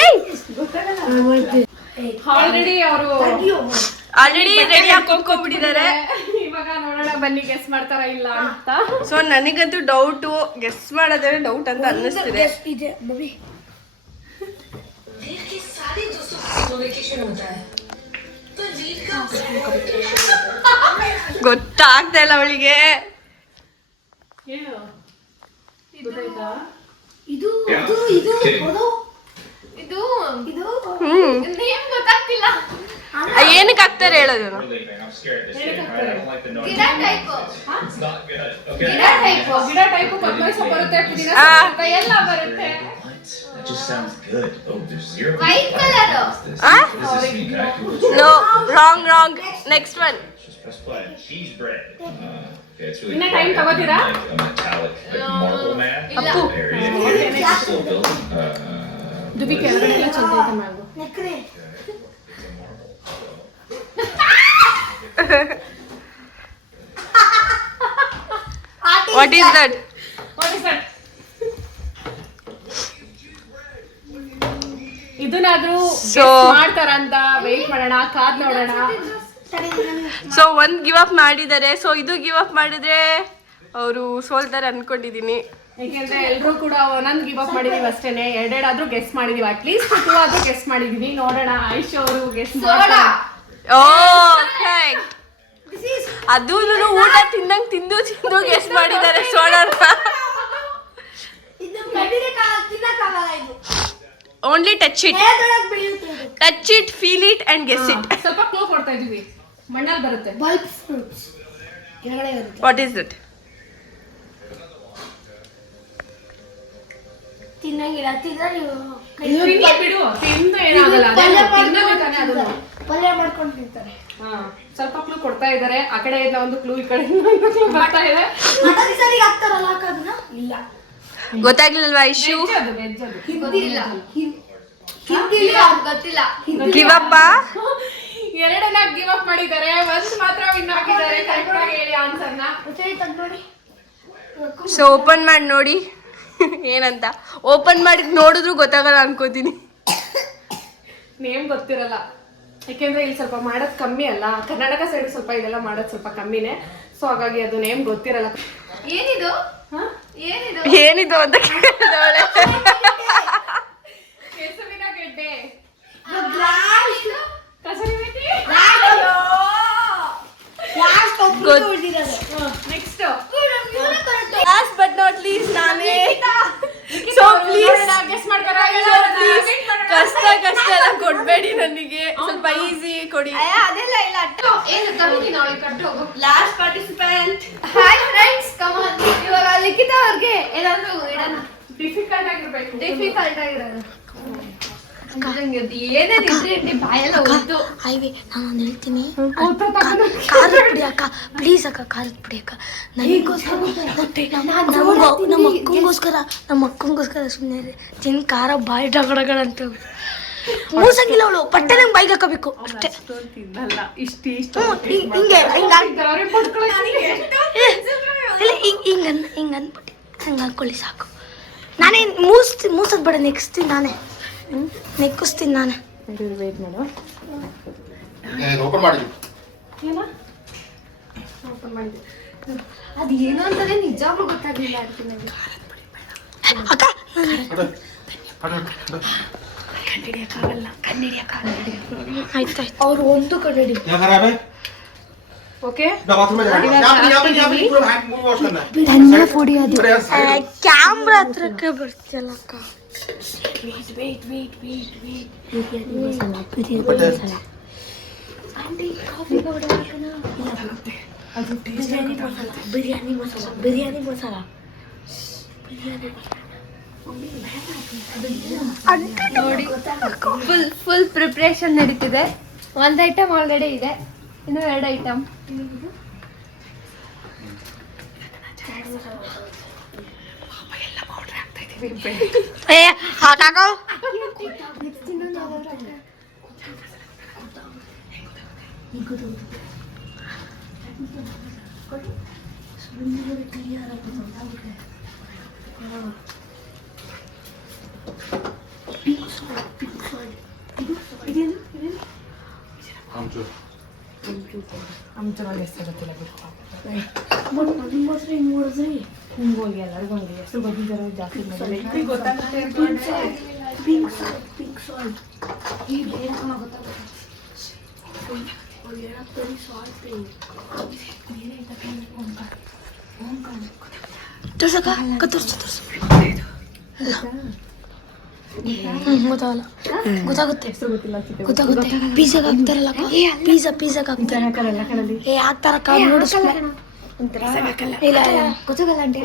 ಏಯ್ ಆಲ್ರೆಡಿ ಅವರು ಆಲ್ರೆಡಿ ರೆಡಿ ಹಾಕೊಂಡ್ಬಿಟ್ಟಿದ್ದಾರೆ. ಇವಾಗ ನೋಡೋಣ ಬನ್ನಿ ಗೆಸ್ ಮಾಡ್ತಾರ ಇಲ್ಲ ಅಂತ. ಸೊ ನನಗಂತೂ ಡೌಟು, ಗೆಸ್ ಮಾಡೋದ್ರೆ ಡೌಟ್ ಅಂತ ಅನ್ನಿಸ್ತಿದೆ. ಇದೆ ಬಬಿ ಗೊತ್ತಾಗ್ತಾ ಇಲ್ಲ ಅವಳಿಗೆ. ಏನು ಗೊತ್ತಾಯ್ತಾ? ಇದು ಇದು ಇದು ಇದು ಇದು ನೇಮ್ ಗೊತ್ತಾಗ್ತಿಲ್ಲ. ಏನಕ್ಕೆ ಹಾಕ್ತಾರೆ ಹೇಳೋದು? ಗಿಡ ಟೈಪ್ ಕೊತ್ತಂಬರಿ ಸೊಪ್ಪು ಬರುತ್ತೆ, ಪುದೀನ ಸೊಪ್ಪು ಬರುತ್ತೆ, ಎಲ್ಲ ಬರುತ್ತೆ. That just sounds good. Oh, there's zero. White color. This is inaccurate. No, wrong. Next one. Just press play. Cheese bread. Okay, it's really Inna cool. time tagotira? Like a metallic, like marble mat Appu. area. It's still building. ದುಬಿ ಕೆಳಗಡೆ ಎಲ್ಲ ಚಂದ ಐತೆ mango. ನೆಕ್ರೆ what is that? What is that? ಇದನ್ನಾದ್ರೂ ಮಾಡ್ತಾರಂತ wait ಮಾಡೋಣ, ಕಾದ್ ನೋಡೋಣ. ಸೊ ಒಂದ್ ಗಿವ್ ಅಪ್ ಮಾಡಿದ್ದಾರೆ. ಸೊ ಇದು ಗಿವ್ ಅಪ್ ಮಾಡಿದ್ರೆ ಅವರು ಸೋಲ್ತಾರೆ ಅನ್ಕೊಂಡಿದೀನಿ. ಯಾಕೆಂದ್ರೆ ಎಲ್ರು ಕೂಡ ಒಂದೊಂದು ಗಿವ್ ಅಪ್ ಮಾಡಿದೀವಿ ಅಷ್ಟೇನೆ. ಎರಡೆರಡಾದ್ರೂ ಗೆಸ್ ಮಾಡಿದೀವಿ, ಅಟ್ಲೀಸ್ಟ್ 2 ಆದ್ರೂ ಗೆಸ್ ಮಾಡಿದೀವಿ. ನೋಡೋಣ ಐಶು ಅವರು ಗೆಸ್ ಮಾಡ್ತಾರೆ. ಓ ಅದು ಊಟ ತಿಂದು ಗೆಸ್ ಮಾಡಿದ್ದಾರೆ ಸೋಡಾನ. ಇದು ಮೆಡಿರೆ ತಿನ್ನಕ್ಕಾಗಲ್ಲ. ಇದು ಓನ್ಲಿ ಟಚ್ ಇಟ್, ಹೇಳೋದಕ್ಕೆ ಬೆಳೆಯುತ್ತೆ. ಇದು touch it, feel it and guess it. ಸ್ವಲ್ಪ ಕ್ಲೂ ಕೊಡ್ತಾ ಇದೀವಿ, ಮಣ್ಣಲ್ಲಿ ಬರುತ್ತೆ. ಬಲ್ಬ್ ಫ್ರೂಟ್ಸ್ ಕೆಳಗಡೆ ಇರುತ್ತೆ. What is it? ತಿನ್ನಂಗಿಲ್ಲ, ತಿಂದ್ರೆ ನೀವು ತಿನ್ನಿ ಬಿಡು, ತಿಂದು ಏನಾಗಲ್ಲ. ತಿನ್ನೋದು ತಾನೇ ಅದನ್ನು. ಪಲ್ಯ ಮಾಡ್ಕೊಂಡು ತಿಂತಾರೆ. ಸ್ವಲ್ಪ ಕ್ಲೂ ಕೊಡ್ತಾ ಇದಾರೆ. ಆ ಕಡೆಯಿಂದ ಒಂದು ಕ್ಲೂ, ಈ ಕಡೆಯಿಂದ ಒಂದು ಕ್ಲೂ ಬರ್ತಾ ಇದೆ. ಮಟನ್ ಸರಿ ಹಾಕ್ತಾರಲ್ಲ ಹಾಕೋದನ್ನ ಇಲ್ಲ. ಗೊತ್ತಾಗ್ಲಿಲ್ವಾ ಐಶು? ಗೊತ್ತಿಲ್ಲ. ಗೊತ್ತಿಲ್ಲ. Give up. ಎರಡನ್ನ ಗಿವ್ ಅಪ್ ಮಾಡಿದ್ದಾರೆ, ಒಂದು ಮಾತ್ರ ವಿನ್ ಆಗಿದ್ದಾರೆ. ಕರೆಕ್ಟ್ ಆಗಿ ಹೇಳಿ ಆನ್ಸರ್ನ. ನೋಡಿ ಸೊ ಓಪನ್ ಮಾಡಿ ನೋಡಿ ಏನಂತ. ಓಪನ್ ಮಾಡಿ ನೋಡಿದ್ರು ಗೊತ್ತಾಗಲ್ಲ ಅನ್ಕೋತೀನಿ. ನೇಮ್ ಗೊತ್ತಿರಲ್ಲ, ಯಾಕೆಂದ್ರೆ ಇಲ್ಲಿ ಸ್ವಲ್ಪ ಮಾಡೋದು ಕಮ್ಮಿ ಅಲ್ಲ. ಕರ್ನಾಟಕ ಸೈಡ್ ಸ್ವಲ್ಪ ಇದೆಲ್ಲ ಮಾಡೋದು ಸ್ವಲ್ಪ ಕಮ್ಮಿನೇ. ಸೊ ಹಾಗಾಗಿ ಅದು ನೇಮ್ ಗೊತ್ತಿರಲ್ಲ. ಏನಿದು ಏನಿದು ಅಂತ ಕೇಳಿದವಳೆ. ಕೆಸುವಿನ ಗೆಡ್ಡೆ, ಕಸರಿ ಮೇಥಿ. Next last but not least ನಾನೇ. ಸೊ ಪ್ಲೀಸ್ ಗೆಸ್ ಮಾಡ್ತಾರ. ಕಷ್ಟ ಎಲ್ಲ ಕೊಡ್ಬೇಡಿ ನನಗೆ. ಸ್ವಲ್ಪ ಈಸಿ ಕೊಡಿ. ಅದೆಲ್ಲ ಇಲ್ಲ ಏನು ಕಮ್ಮಿನ ಅವಳಿಗೆ ಕಟ್ಟು ಹೋಗು. Last participant. ಹಾಯ್ ಫ್ರೆಂಡ್ಸ್ ಕಮಾನ್. ಇವಾಗ ಲಿಖಿತ ಅವ್ರಿಗೆ ಏನಾದ್ರು ಇಡೋಣ. ಡಿಫಿಕಲ್ಟ್ ಆಗಿರ್ಬೇಕು. ಡಿಫಿಕಲ್ಟ್ ಆಗಿರೋದು ಏನೇನು ಇದ್ರೆ ಬಾಯೆಲ್ಲ ಹೋಯ್ತು. ಐವಿ ನಾನು ಹೇಳ್ತೀನಿ ಖಾರದ ಪುಡಿ ಅಕ್ಕ ಪ್ಲೀಸ್ ಅಕ್ಕ ಖಾರದ ಪುಡಿ ಅಕ್ಕ ನನಗೋಸ್ಕರ ನಮ್ಮ ಅಕ್ಕಂಗೋಸ್ಕರ ಸುಮ್ಮನೆ ತಿನ್ ಖಾರ ಬಾಯಿ ಡಗಡಗಡ ಅಂತ ಮೂಸಂಗಿಲ್ಲ ಅವಳು ಪಟ್ಟೆ ನಂಗೆ ಬಾಯಿಗೆ ಹಾಕಬೇಕು ಅಷ್ಟೇ. ತಿನ್ನಲ್ಲ ಇಷ್ಟು ಹಿಂಗೆ ಹಿಂಗೆ ಅಂದ್ಬಿಟ್ಟು ಹಂಗೆ ಹಾಕೊಳ್ಳಿ ಸಾಕು. ನಾನೇ ಮೂಸದ್ ಬೇಡ ನೆಕ್ಸ್ತೀನಿ ನಾನೇ ನೆಕ್ಕಿಸ್ತೀನಿ ನಾನೇ. ವೇಟ್ ಮಾಡು. ಓಪನ್ ಮಾಡಿದ್ವಿ. ಅದು ಏನು ಅಂತಾನೆ ನಿಜವಾಗ್ಲೂ ಗೊತ್ತಾಗ್ಲಿಲ್ಲ ಅಂತ ನನಗೆ. ಅಕ್ಕ ಆಯ್ತಾಯ್ತು ಅವ್ರು ಒಂದು ಕನ್ನಡಿ ಓಕೆ ಕ್ಯಾಮ್ರಾ ಹತ್ರಕ್ಕೆ ಬರ್ತಿಯಲ್ಲ ಅಕ್ಕ. ಬಿರಿಯಾನಿ ಮಸಾಲ ನೋಡಿ ಫುಲ್ ಪ್ರಿಪ್ರೇಷನ್ ನಡೀತಿದೆ. ಒಂದು ಐಟಮ್ ಆಲ್ರೆಡಿ ಇದೆ, ಇನ್ನು 2 ಐಟಮ್. ಏ ಹಾಕಾಕೋ ಅಮ್ಚನಲ್ಲಿ ಎಷ್ಟು ಗೊತ್ತಿಲ್ಲ ಬಿಟ್ಟು ಹೋಗಿ ಎಲ್ಲರಿಗೂ ಹೋಗಿ ಎಷ್ಟು ಬಂದಿದ್ದಾರೆ ಜಾಸ್ತಿ ಗೊತ್ತಾಗುತ್ತೆ. ತೋರ್ಸಕ್ಕ ತೋರ್ಸು ಗೊತ್ತಾಗಲ್ಲ ಗೊತ್ತಾಗುತ್ತೆ ಗೊತ್ತಾಗುತ್ತೆ. ಪಿಜ್ಜಾಗೆ ಹಾಕ್ತಾರಲ್ಲ ಪಿಜ್ಜಾಗೆ ಹಾಕ್ತಾರೆ. ಏ ಹಾಕ್ತಾರಕ್ಕ ನೋಡಿಸ್ ಇಲ್ಲ ಗೊತ್ತಾಗಲ್ಲ ಆಂಟಿ.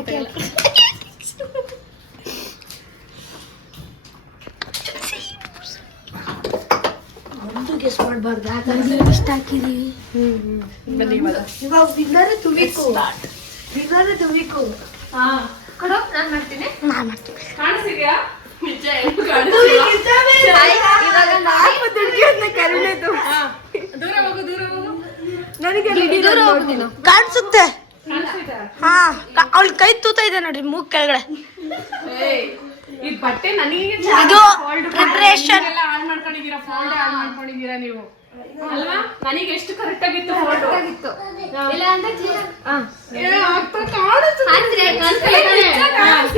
ಒಂದು ಗೆಸ್ ಮಾಡಬಾರ್ದು ಇಷ್ಟ ಹಾಕಿದೀವಿ. ಇವಾಗ ವಿನ್ನರ್ ತುಮಿಕು ಕೊಡು, ನಾನು ಮಾಡ್ತೀನಿ. ನಾನು ಮಾಡ್ತೀನಿ. ಕಾಣಿಸಿದ್ಯಾ? ಇವಾಗ ದೂರ ಹೋಗು ದೂರ ಹೋಗು ನೀನು. ಕಾಣಿಸುತ್ತೆ. ಹಾ ಅವಳ ಕೈ ತೂತ ಇದೆ ನೋಡ್ರಿ ಮೂಗ್ ಕೆಳಗಡೆ. ಈ ಬಟ್ಟೆ ನನಗೆ ಇದು ಪ್ರಿಪರೇಷನ್ ಆನ್ ಮಾಡ್ಕೊಂಡಿದ್ದೀರಾ, ಫೋಲ್ಡ್ ಆನ್ ಮಾಡ್ಕೊಂಡಿದ್ದೀರಾ ನೀವು ಅಲ್ವಾ? ನನಗೆ ಎಷ್ಟು ಕರೆಕ್ಟ್ ಆಗಿತ್ತು ಫೋಲ್ಡ್ ಆಗಿತ್ತು. ಇಲ್ಲ ಅಂದ್ರೆ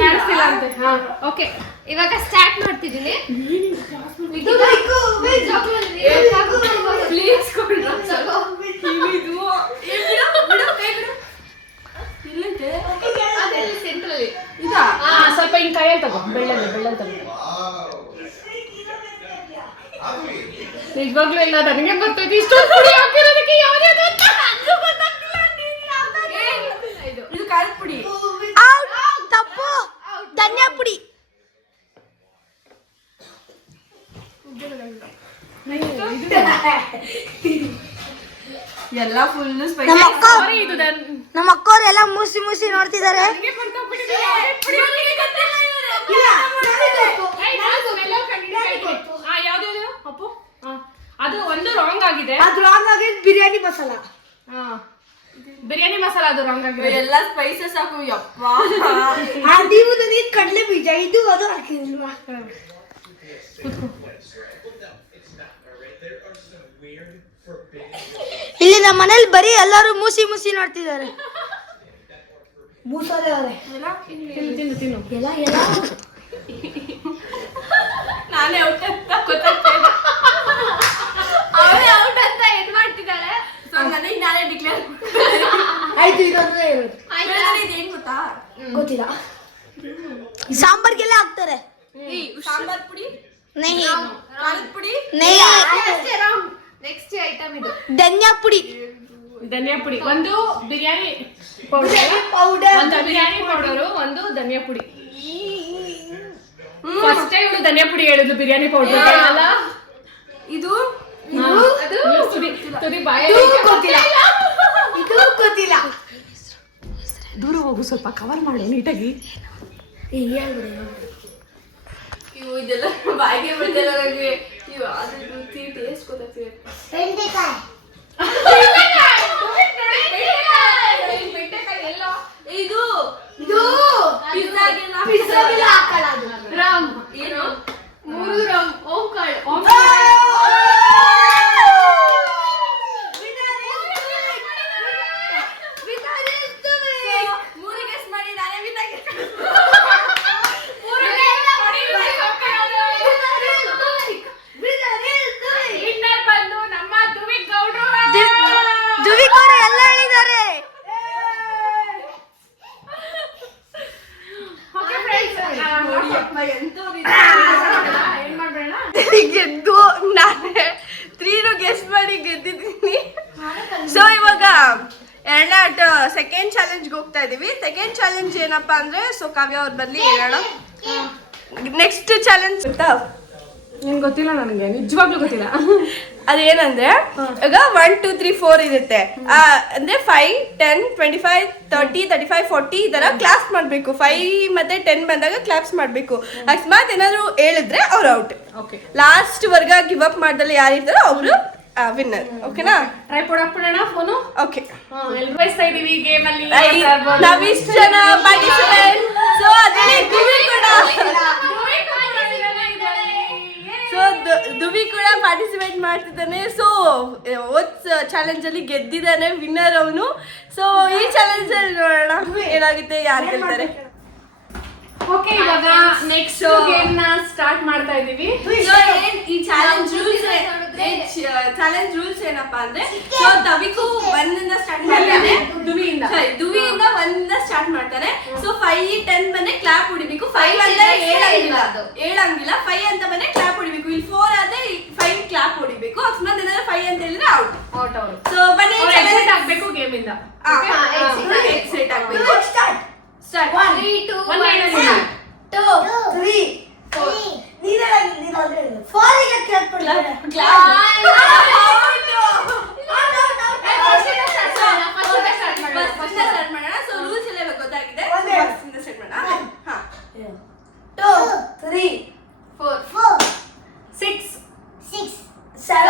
ಕಾಣಿಸ್ತಿಲ್ಲ ಅಂತೆ. ಓಕೆ, ಇವಾಗ ಸ್ಟಾರ್ಟ್ ಮಾಡ್ತಿದ್ದೀನಿ. ಪ್ಲೀಸ್ ಸೆಂಟ್ರಲ್ಲಿ ಸ್ವಲ್ಪ ಹಿಂಗ್ ಕೈಯಲ್ಲಿ ತಗೋ, ಬೆಳ್ಳಲ್ಲಿ ತಗೋ. ನಿಜವಾಗ್ಲೂ ಇಲ್ಲ, ನನಗೆ ಬರ್ತೈತಿ ಇಷ್ಟೊಂದು ಪುಡಿ ಹಾಕಿರೋದಕ್ಕೆ ಯಾವ್ದು ಅಂತ ಇದು ಖಾರದ ಪುಡಿ. ತಪ್ಪು ಧನ್ಯ ಪುಡಿ. ಎಲ್ಲ ಫುಲ್ ನಮ್ಮ ಅಕ್ಕವ್ರು ಎಲ್ಲ ಮೂಸಿ ನೋಡ್ತಿದ್ದಾರೆ. ಅದು ಒಂದು ರಾಂಗ್ ಆಗಿದೆ. ಬಿರಿಯಾನಿ ಮಸಾಲ. ಬಿರಿಯಾನಿ ಮಸಾಲ ಅದು ರಾಂಗ್ ಆಗಿದೆ. ಎಲ್ಲ ಸ್ಪೈಸಸ್ ಹಾಕು. ಯಪ್ಪ ನೀವು ನನಗೆ ಕಡಲೆ ಬೀಜ ಇದು ಅದು ಹಾಕಿಲ್ವಾ? ಇಲ್ಲಿ ನಮ್ಮ ಮನೇಲಿ ಬರೀ ಎಲ್ಲರೂ ಮೂಸಿ ನೋಡ್ತಿದ್ದಾರೆ. ತಿನ್ನು ನಾನೇ ಔಟ್ ಅಂತ ಗೊತ್ತಾಗ್ತೇನೆ. ಅವಳೇ ಔಟ್ ಅಂತ ಏನ್ ಮಾಡ್ತಿದ್ದಾಳೆ. ಸೊ ನನಗೆ ನಾನೇ ಡಿಕ್ಲೇರ್ ಆಯ್ತು ಇದೊಂದೇ ಇರೋದು. ಇದೇನ್ ಗೊತ್ತಾ? ಗೊತ್ತಿಲ್ಲ. ಸಾಂಬಾರ್ಗೆಲ್ಲ ಹಾಕ್ತಾರೆ. ಸಾಂಬಾರ್ ಪುಡಿ, ನೆಹಿ ಖಾರದ ಪುಡಿ, ನೆಹಿ ನೆಕ್ಸ್ಟ್ ಐಟಮ್ ಇದು ಧನಿಯಾ ಪುಡಿ. ಧನಿಯಾ ಪುಡಿ, ಒಂದು ಬಿರಿಯಾನಿ ಪೌಡರ್, ಒಂದು ಬಿರಿಯಾನಿ ಪೌಡರು, ಒಂದು ಧನಿಯಾ ಪುಡಿ. ಫಸ್ಟ್ ಟೈಮ್ ಇವಳು ಧನಿಯಾ ಪುಡಿ ಹೇಳಿದ್ಲು, ಬಿರಿಯಾನಿ ಪೌಡರ್ ಅಲ್ಲ. ಇದು ತುದಿ ಬಾಯ ಗೊತ್ತಿಲ್ಲ. ದೂರ ಹೋಗು, ಸ್ವಲ್ಪ ಕವರ್ ಮಾಡು ನೀಟಾಗಿ. ಇವು ಇದೆಲ್ಲ ಬಾಯಿಗೆ ಬಿಡ್ತಿಲ್ಲ ನನಗೆ. ಇವು ಅದು ಟೇಸ್ಟ್ ಗೊತ್ತಾಗ್ತಿದೆ. ಇದು ಪಿಜ್ಜಾಗೆಲ್ಲ ಹಾಕಲ್ಲ ಅದು. ರಾಮ್ ಏನು 3 ರಾಮ್ ಓಂಕಾಳ್ ದುವಿಕೋರು ಎಲ್ಲ ಹೇಳಿದ್ದಾರೆ. ಗೆದ್ದು ನಾನೇ 3 ಗೆಸ್ಟ್ ಮಾಡಿ ಗೆದ್ದಿದ್ದೀನಿ. ಸೊ ಇವಾಗ ಎರಡನೇ ಆಟ ಸೆಕೆಂಡ್ ಚಾಲೆಂಜ್ಗೆ ಹೋಗ್ತಾ ಇದೀವಿ. ಸೆಕೆಂಡ್ ಚಾಲೆಂಜ್ ಏನಪ್ಪಾ ಅಂದ್ರೆ, ಸೊ ಕಾವ್ಯ ಅವ್ರು ಬರ್ಲಿ ಹೇಳೋಣ. ನೆಕ್ಸ್ಟ್ ಚಾಲೆಂಜ್ ಅಂತ ನಿನ್ ಗೊತ್ತಿಲ್ಲ, ನನಗೆ ನಿಜವಾಗ್ಲೂ ಗೊತ್ತಿಲ್ಲ. ಅದೇನಂದ್ರೆ ಈಗ 1 2 3 4 ಇರುತ್ತೆ. ಅಂದ್ರೆ 5 10 25 30 35 40 ಈ ತರ ಕ್ಲಾಸ್ ಮಾಡ್ಬೇಕು. 5 ಮತ್ತೆ 10 ಬಂದಾಗ ಕ್ಲಾಪ್ಸ್ ಮಾಡ್ಬೇಕು. ಅಕಸ್ಮಾತ್ ಏನಾದ್ರು ಹೇಳಿದ್ರೆ ಅವ್ರು ಔಟ್. ಓಕೆ, ಲಾಸ್ಟ್ ವರ್ಗ ಗಿವ್ ಅಪ್ ಮಾಡ್ದಲ್ಲಿ ಯಾರು ಇರ್ತಾರೋ ಅವರು ವಿನ್ನರ್. ಓಕೆನಾ? ಟ್ರೈ ಕೊಡೋಣ ಫೋನು. ಓಕೆ, ಎಲ್ರು ಬಯಸ್ತಾ ಇದೀವಿ ಗೇಮ್ ಅಲ್ಲಿ. ನಾವಿಷ್ಟು ಜನ ಪಾರ್ಟಿಸಿಪೇಟ್. ಸೊ ಅದ್ರಲ್ಲಿ ದುವಿ ಕೂಡ ದುವಿ ಕೂಡ ಪಾರ್ಟಿಸಿಪೇಟ್ ಮಾಡ್ತಿದ್ದಾನೆ. ಸೊ ಚಾಲೆಂಜ್ ಅಲ್ಲಿ ಗೆದ್ದಿದ್ದಾನೆ, ವಿನ್ನರ್ ಅವನು. ಸೊ ಈ ಚಾಲೆಂಜ್ ಅಲ್ಲಿ ನೋಡೋಣ ಏನಾಗುತ್ತೆ, ಯಾರು ಗೆಲ್ತಾರೆ. ಓಕೆ, ಇವಾಗ ನೆಕ್ಸ್ಟ್ ಗೇಮ್ ನ ಸ್ಟಾರ್ಟ್ ಮಾಡ್ತಾ ಇದೀವಿ. ಈ ಚಾಲೆಂಜ್ ರೂಲ್ಸ್ ಏನಪ್ಪಾ ಅಂದ್ರೆ, ಸೊ ದವಿಗೂ 1 ಇಂದ ಸ್ಟಾರ್ಟ್ ಮಾಡ್ತಾರೆ, ದುವಿಯಿಂದ 1 ಇಂದ ಸ್ಟಾರ್ಟ್ ಮಾಡ್ತಾರೆ. ಸೊ 5 10 ಬಂದ್ರೆ ಕ್ಲಾಪ್ ಹೊಡಿಬೇಕು. 5 ಅಂದ್ರೆ ಹೇಳಂಗಿಲ್ಲ, 5 ಅಂತ ಬಂದ್ರೆ ಕ್ಲಾಪ್ ಹೊಡಿಬೇಕು. ಇಲ್ಲಿ 4 ಆದ್ರೆ 5 ಕ್ಲಾಪ್ ಹೊಡಿಬೇಕು. ಅಕಸ್ಮಾತ್ ಏನಾದ್ರೆ 5 ಅಂತ ಹೇಳಿದ್ರೆ ಔಟ್ ಅವರು. ಸೊ ಬನ್ನಿ ಎಕ್ಸೈಟ್ ಆಗ್ಬೇಕು ಗೇಮ್ ಇಂದ. ಎಕ್ಸೈಟ್ ಆಗ್ಬೇಕು. ಸ್ಟಾರ್ಟ್ 3 2 1 2 3 4 4 ಗೆ ಕೇಳ್ಕೊಳ್ಳಿ. ಸೊ ರೂಲ್ಸ್ ಎಲ್ಲ ಗೊತ್ತಾಗಿದೆ. 2 3 4 6 6 7